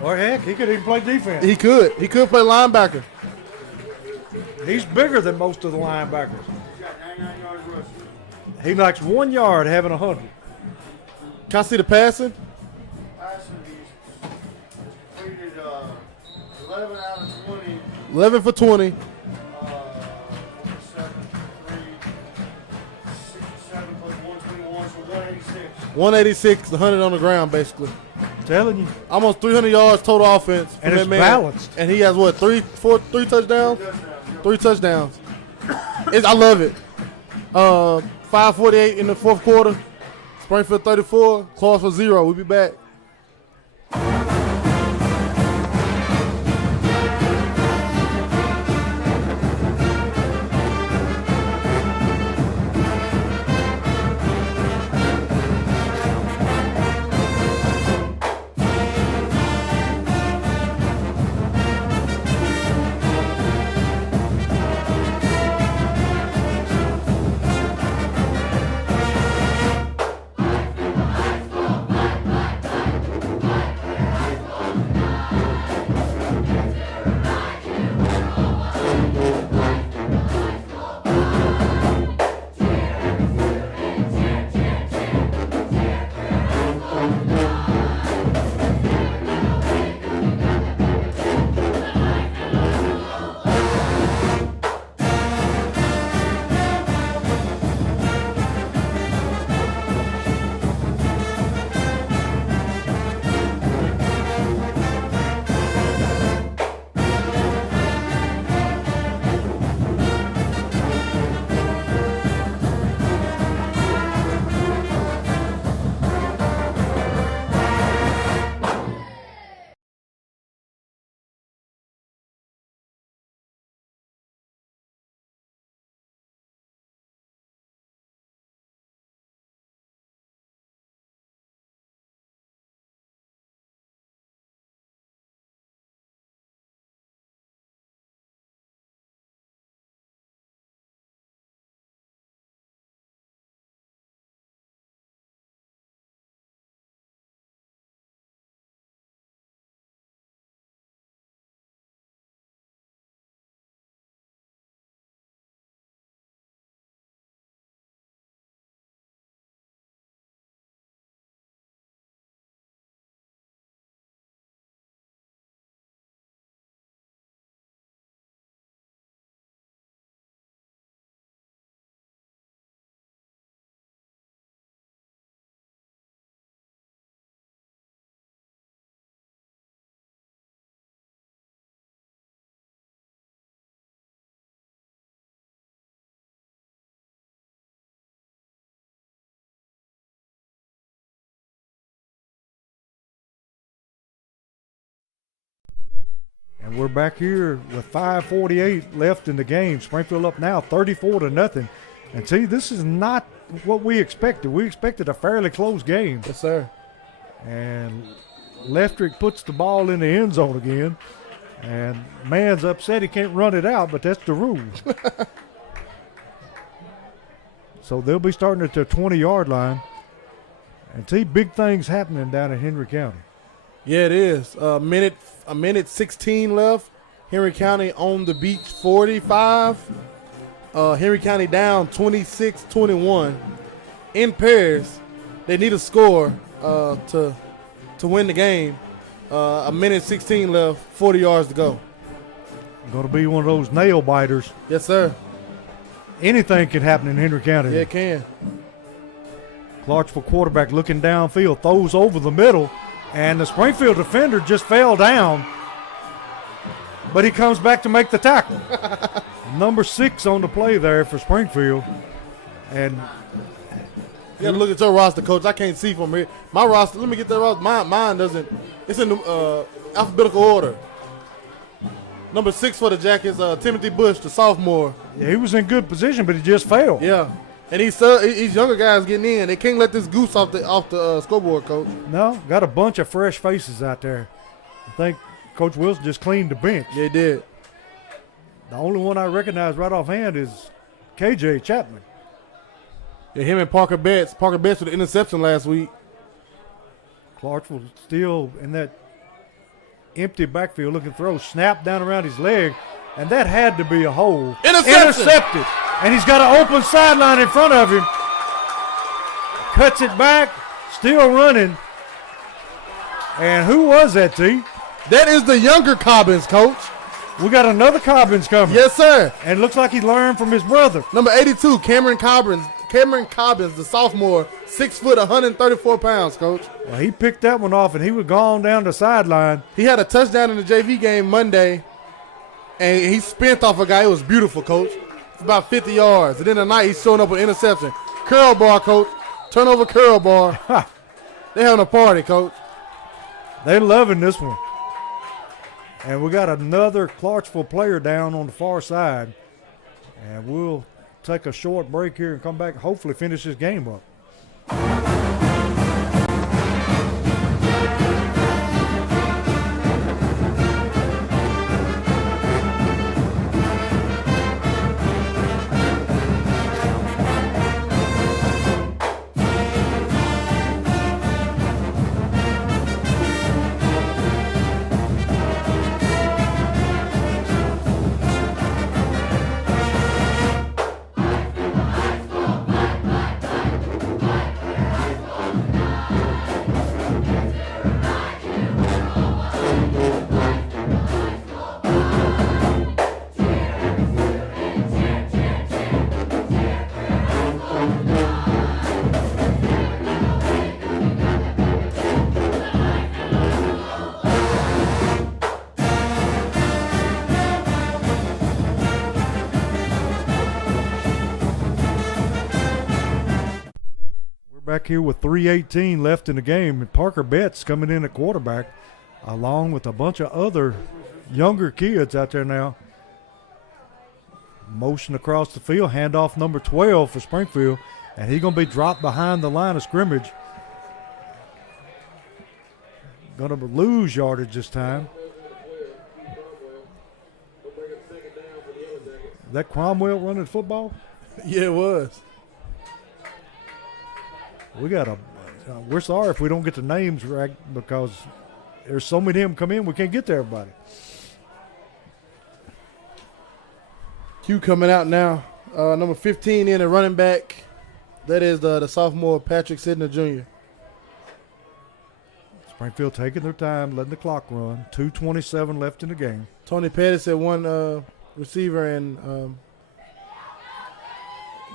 Or heck, he could even play defense. He could. He could play linebacker. He's bigger than most of the linebackers. He likes 1 yard having 100. Can I see the passing? Passing, he's completed 11 out of 20. 11 for 20. 47, 3, 67 plus 121, so 186. 186, 100 on the ground, basically. Telling you. Almost 300 yards total offense. And that it's man. balanced. And he has, what, three touchdowns? 3 touchdowns. I love it. 5:48 in the fourth quarter. Springfield 34, Clarksville 0. We'll be back. And we're back here with 5:48 left in the game. Springfield up now 34-0. And see, this is not what we expected. We expected a fairly close game. Yes, sir. And Leftrick puts the ball in the end zone again. And man's upset he can't run it out, but that's the rule. So they'll be starting at the 20-yard line. And see, big things happening down in Henry County. Yeah, it is. A minute 16 left. Henry County on the beach 45. Henry County down 26-21. In Paris, they need a score to win the game. A minute 16 left, 40 yards to go. Going to be one of those nail biters. Yes, sir. Anything can happen in Henry County. Yeah, it can. Clarksville quarterback looking downfield, throws over the middle, and the Springfield defender just fell down, but he comes back to make the tackle. Number 6 on the play there for Springfield. And you got to look at your roster, Coach. I can't see from here. My roster, let me get that roster. Mine doesn't. It's in alphabetical order. Number 6 for the Jackets, Timothy Bush, the sophomore. yeah, he was in good position, but he just fell. Yeah. And these younger guys getting in. They can't let this goose off the scoreboard, Coach. No, got a bunch of fresh faces out there. I think Coach Wilson just cleaned the bench. Yeah, he did. The only one I recognize right offhand is KJ Chapman. Yeah, him and Parker Betts. Parker Betts with the interception last week. Clarksville still in that empty backfield looking throw, snap down around his leg, and that had to be a hole. Intercepted. And he's got an open sideline in front of him. Cuts it back, still running. And who was that, T? That is the younger Cobbins, Coach. We got another Cobbins coming. Yes, sir. And looks like he learned from his brother. Number 82, Cameron Cobbins. Cameron Cobbins, the sophomore, 6 foot, 134 pounds, Coach. Well, he picked that one off, and he was gone down the sideline. He had a touchdown in the JV game Monday, and he spent off a guy. It was beautiful, Coach. It's about 50 yards. And then tonight he's showing up with interception. Curl bar, Coach. Turnover curl bar. They're having a party, Coach. They're loving this one. And we got another Clarksville player down on the far side. And we'll take a short break here and come back and hopefully finish this game up. Back here with 3:18 left in the game, and Parker Betts coming in at quarterback, along with a bunch of other younger kids out there now. Motion across the field, handoff number 12 for Springfield, and he's going to be dropped behind the line of scrimmage. Going to lose yardage this time. Is that Cromwell running football? Yeah, it was. We're sorry if we don't get the names right because there's so many of them come in, we can't get to everybody. Q coming out now. Number 15 in at running back. That is the sophomore Patrick Sidner Jr. Springfield taking their time, letting the clock run. 2:27 left in the game. Tony Pettis at one receiver and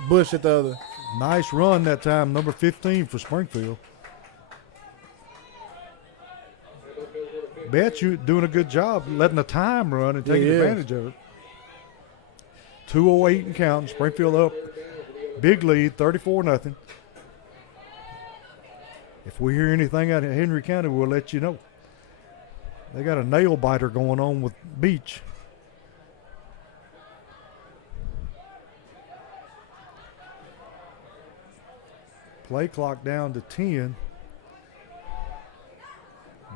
Bush at the other. Nice run that time, number 15 for Springfield. Bet you doing a good job letting the time run and taking advantage of it. 2:08 and counting. Springfield up. Big lead, 34-0. If we hear anything out of Henry County, we'll let you know. They got a nail biter going on with Beach. Play clock down to 10.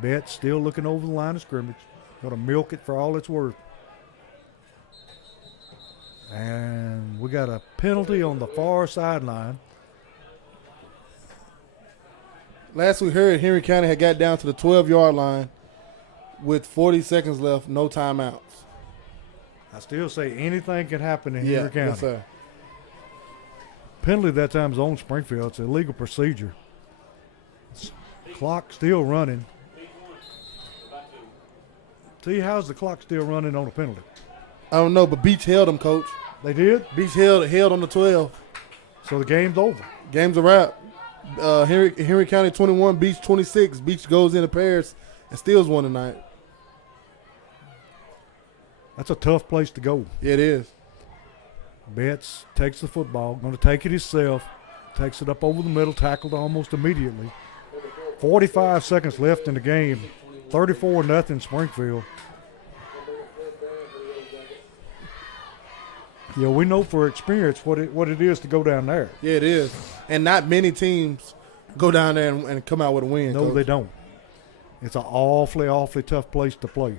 Betts still looking over the line of scrimmage. Going to milk it for all it's worth. And we got a penalty on the far sideline. Last we heard, Henry County had got down to the 12-yard line with 40 seconds left, no timeouts. I still say anything can happen in Henry County. Yes, sir. Penalty that time is on Springfield. It's a legal procedure. Clock still running. T, how's the clock still running on a penalty? I don't know, but Beach held them, Coach. They did? Beach held on the 12. So the game's over. Game's a wrap. Henry County 21, Beach 26. Beach goes into pairs and steals one tonight. That's a tough place to go. Yeah, it is. Betts takes the football, going to take it himself, takes it up over the middle, tackled almost immediately. 45 seconds left in the game. 34-0 Springfield. Yeah, we know for experience what it is to go down there. Yeah, it is. And not many teams go down there and come out with a win. No, Coach. they don't. It's an awfully, awfully tough place to play.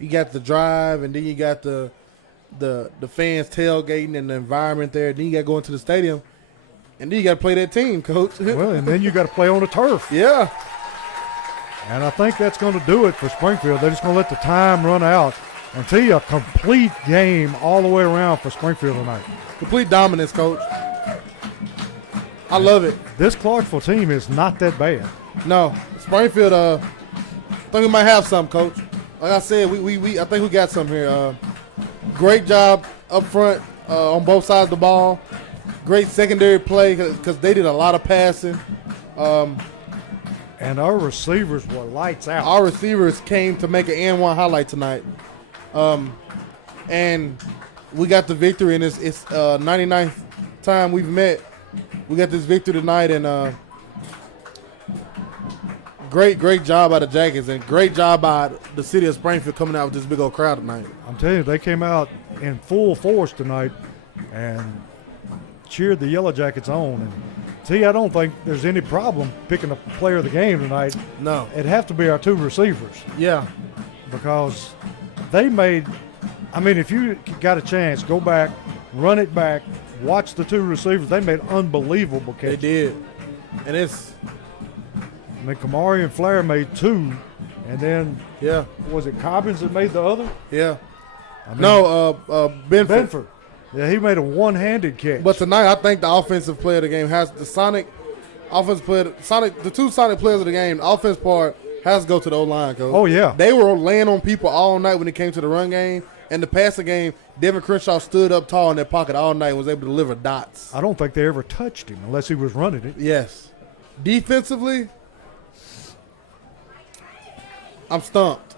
You got the drive, and then you got the fans tailgating and the environment there. Then you got to go into the stadium, and then you got to play that team, Coach. Well, and then you got to play on the turf. Yeah. And I think that's going to do it for Springfield. They're just going to let the time run out until a complete game all the way around for Springfield tonight. Complete dominance, Coach. I love it. This Clarksville team is not that bad. No, Springfield. I think we might have some, Coach. Like I said, I think we got some here. Great job up front on both sides of the ball. Great secondary play because they did a lot of passing. And our receivers were lights out. Our receivers came to make an N1 highlight tonight. And we got the victory, and it's 99th time we've met. We got this victory tonight, and great job by the Jackets, and great job by the city of Springfield coming out with this big old crowd tonight. I'm telling you, they came out in full force tonight and cheered the Yellow Jackets on. And see, I don't think there's any problem picking a player of the game tonight. No. It'd have to be our two receivers. Yeah. Because they made, I mean, if you got a chance, go back, run it back, watch the two receivers. They made unbelievable catches. They did. And it's, I mean, Kamari and Flair made two, and then yeah, was it Cobbins that made the other? Yeah. I mean, No, Benford. Yeah, he made a one-handed catch. But tonight, I think the offensive player of the game has the two Sonic players of the game. The offense part has to go to the O-line, Coach. Oh, yeah. They were laying on people all night when it came to the run game. And the passing game, Devin Crenshaw stood up tall in their pocket all night and was able to deliver dots. I don't think they ever touched him unless he was running it. Yes. Defensively, I'm stumped.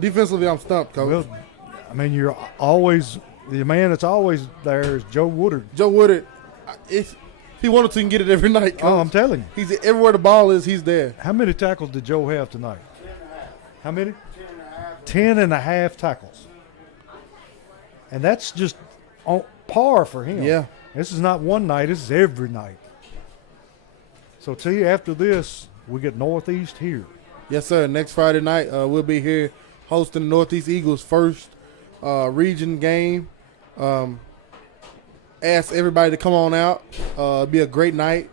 Defensively, I'm stumped, Coach. Well, I mean, you're always – the man that's always there is Joe Woodard. Joe Woodard, if he wanted to, he can get it every night, Coach. Oh, I'm telling you. He's everywhere the ball is, he's there. How many tackles did Joe have tonight? 10.5. How many? 10.5 tackles. And that's just on par for him. Yeah. This is not one night. This is every night. So, T, after this, we get Northeast here. Yes, sir. Next Friday night, we'll be here hosting the Northeast Eagles' first region game. Ask everybody to come on out. It'll be a great night,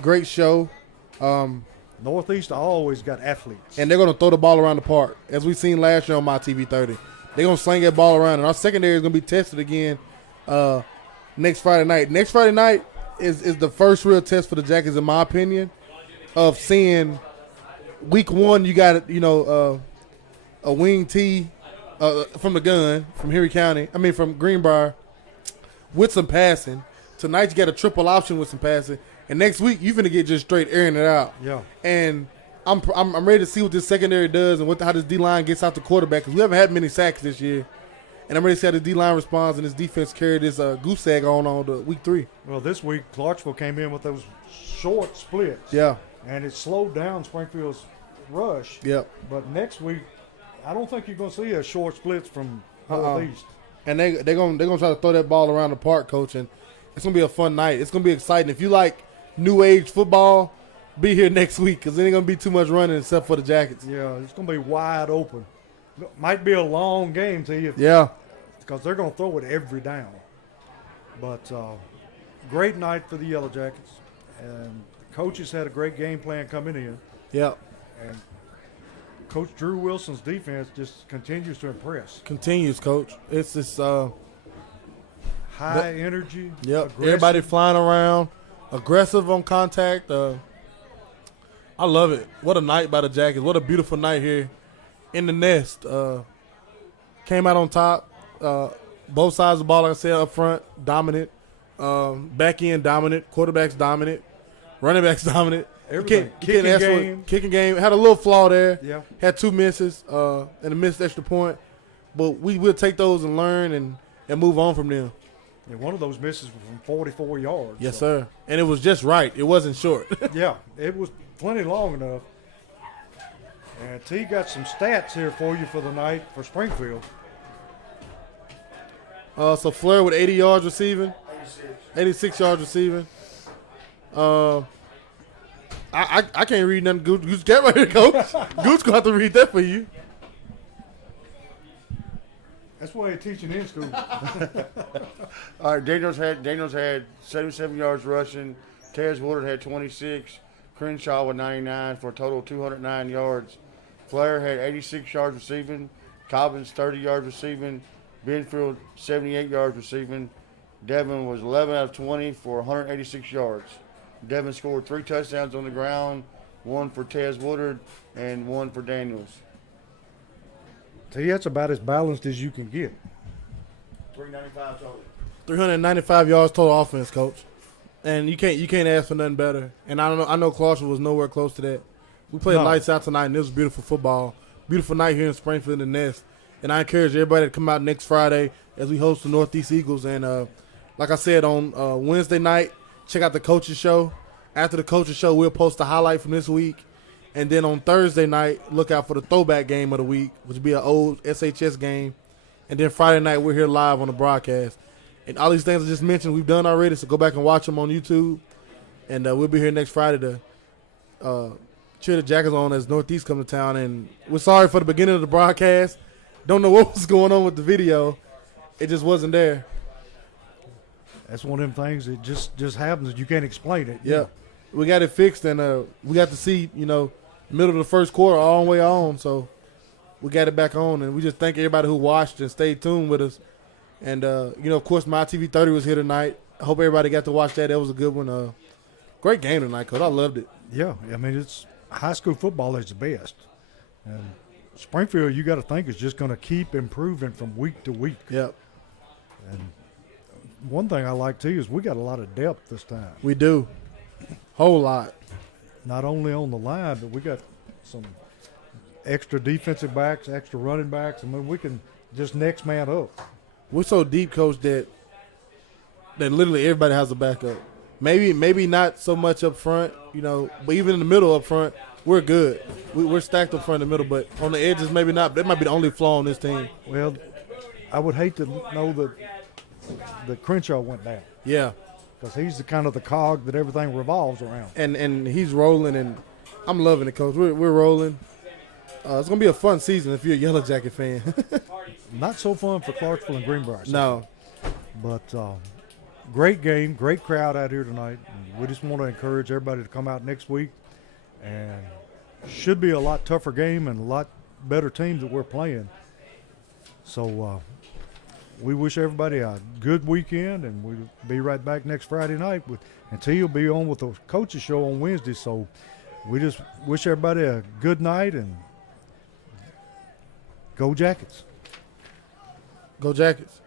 great show. Northeast always got athletes. And they're going to throw the ball around the park, as we seen last year on My TV 30. They're going to sling that ball around, and our secondary is going to be tested again next Friday night. Next Friday night is the first real test for the Jackets, in my opinion, of seeing week one, you got, a wing tee from the gun from from Greenbrier with some passing. Tonight you got a triple option with some passing. And next week, you're going to get just straight airing it out. Yeah. And I'm ready to see what this secondary does and how this D-line gets out the quarterback, because we haven't had many sacks this year. And I'm ready to see how the D-line responds and this defense carried this goose egg on to week 3. Well, this week, Clarksville came in with those short splits. Yeah. And it slowed down Springfield's rush. Yep. But next week, I don't think you're going to see a short splits from Uh-uh. Northeast. And they're gonna try to throw that ball around the park, Coach, and it's gonna be a fun night. It's gonna be exciting. If you like new age football, be here next week because there ain't gonna be too much running except for the Jackets. Yeah, it's going to be wide open. Might be a long game to you. Yeah. Because they're going to throw it every down. But great night for the Yellow Jackets. And coaches had a great game plan coming in. Yeah. And Coach Drew Wilson's defense just continues to impress. Continues, Coach. It's this. High energy. Yep. Aggressive. Everybody flying around, aggressive on contact. I love it. What a night by the Jackets. What a beautiful night here in the nest. Came out on top. Both sides of the ball, like I said, up front, dominant. Back end, dominant. Quarterbacks, dominant. Running backs, dominant. Everything. Kicking game. Had a little flaw there. Yeah. Had 2 misses and a missed extra point. But we will take those and learn and move on from them. And one of those misses was from 44 yards. Yes, sir. And it was just right. It wasn't short. Yeah, it was plenty long enough. And T got some stats here for you for the night for Springfield. So Fleur with 80 yards receiving. 86 yards receiving. I can't read nothing. Goose, get right here, Coach. Goose gonna have to read that for you. That's why you're teaching in school. All right, Daniels had 77 yards rushing. Tez Woodard had 26. Crenshaw with 99 for a total of 209 yards. Flair had 86 yards receiving. Cobbins 30 yards receiving. Benfield 78 yards receiving. Devin was 11 out of 20 for 186 yards. Devin scored 3 touchdowns on the ground, 1 for Tez Woodard and 1 for Daniels. T, that's about as balanced as you can get. 395 total. 395 yards total offense, Coach. And you can't ask for nothing better. And I know Clarksville was nowhere close to that. We played lights out tonight, and it was beautiful football. Beautiful night here in Springfield in the Nest. And I encourage everybody to come out next Friday as we host the Northeast Eagles. And like I said, on Wednesday night, check out the coaches show. After the coaches show, we'll post a highlight from this week. And then on Thursday night, look out for the throwback game of the week, which will be an old SHS game. And then Friday night, we're here live on the broadcast. And all these things I just mentioned, we've done already, so go back and watch them on YouTube. And we'll be here next Friday to cheer the Jackets on as Northeast come to town. And we're sorry for the beginning of the broadcast. Don't know what was going on with the video. It just wasn't there. That's one of them things that just happens. You can't explain it. Yeah. We got it fixed, and we got to see, middle of the first quarter all the way on. So we got it back on, and we just thank everybody who watched and stayed tuned with us. And, of course, My TV 30 was here tonight. I hope everybody got to watch that. That was a good one. Great game tonight, Coach. I loved it. Yeah, I mean, it's high school football is the best. And Springfield, you got to think, is just going to keep improving from week to week. Yep. And one thing I like, too, is we got a lot of depth this time. We do. Whole lot. Not only on the line, but we got some extra defensive backs, extra running backs. I mean, we can just next man up. We're so deep, Coach, that literally everybody has a backup. Maybe not so much up front, but even in the middle up front, we're good. We're stacked up front and middle, but on the edges, maybe not. That might be the only flaw on this team. Well, I would hate to know that Crenshaw went down. Yeah. Because he's the kind of the cog that everything revolves around. And he's rolling, and I'm loving it, Coach. We're rolling. It's going to be a fun season if you're a Yellow Jacket fan. Not so fun for Clarksville and Greenbrier. No. But great game, great crowd out here tonight. And we just want to encourage everybody to come out next week. And should be a lot tougher game and a lot better teams that we're playing. So we wish everybody a good weekend, and we'll be right back next Friday night. And T will be on with the coaches show on Wednesday. So we just wish everybody a good night, and go Jackets. Go Jackets.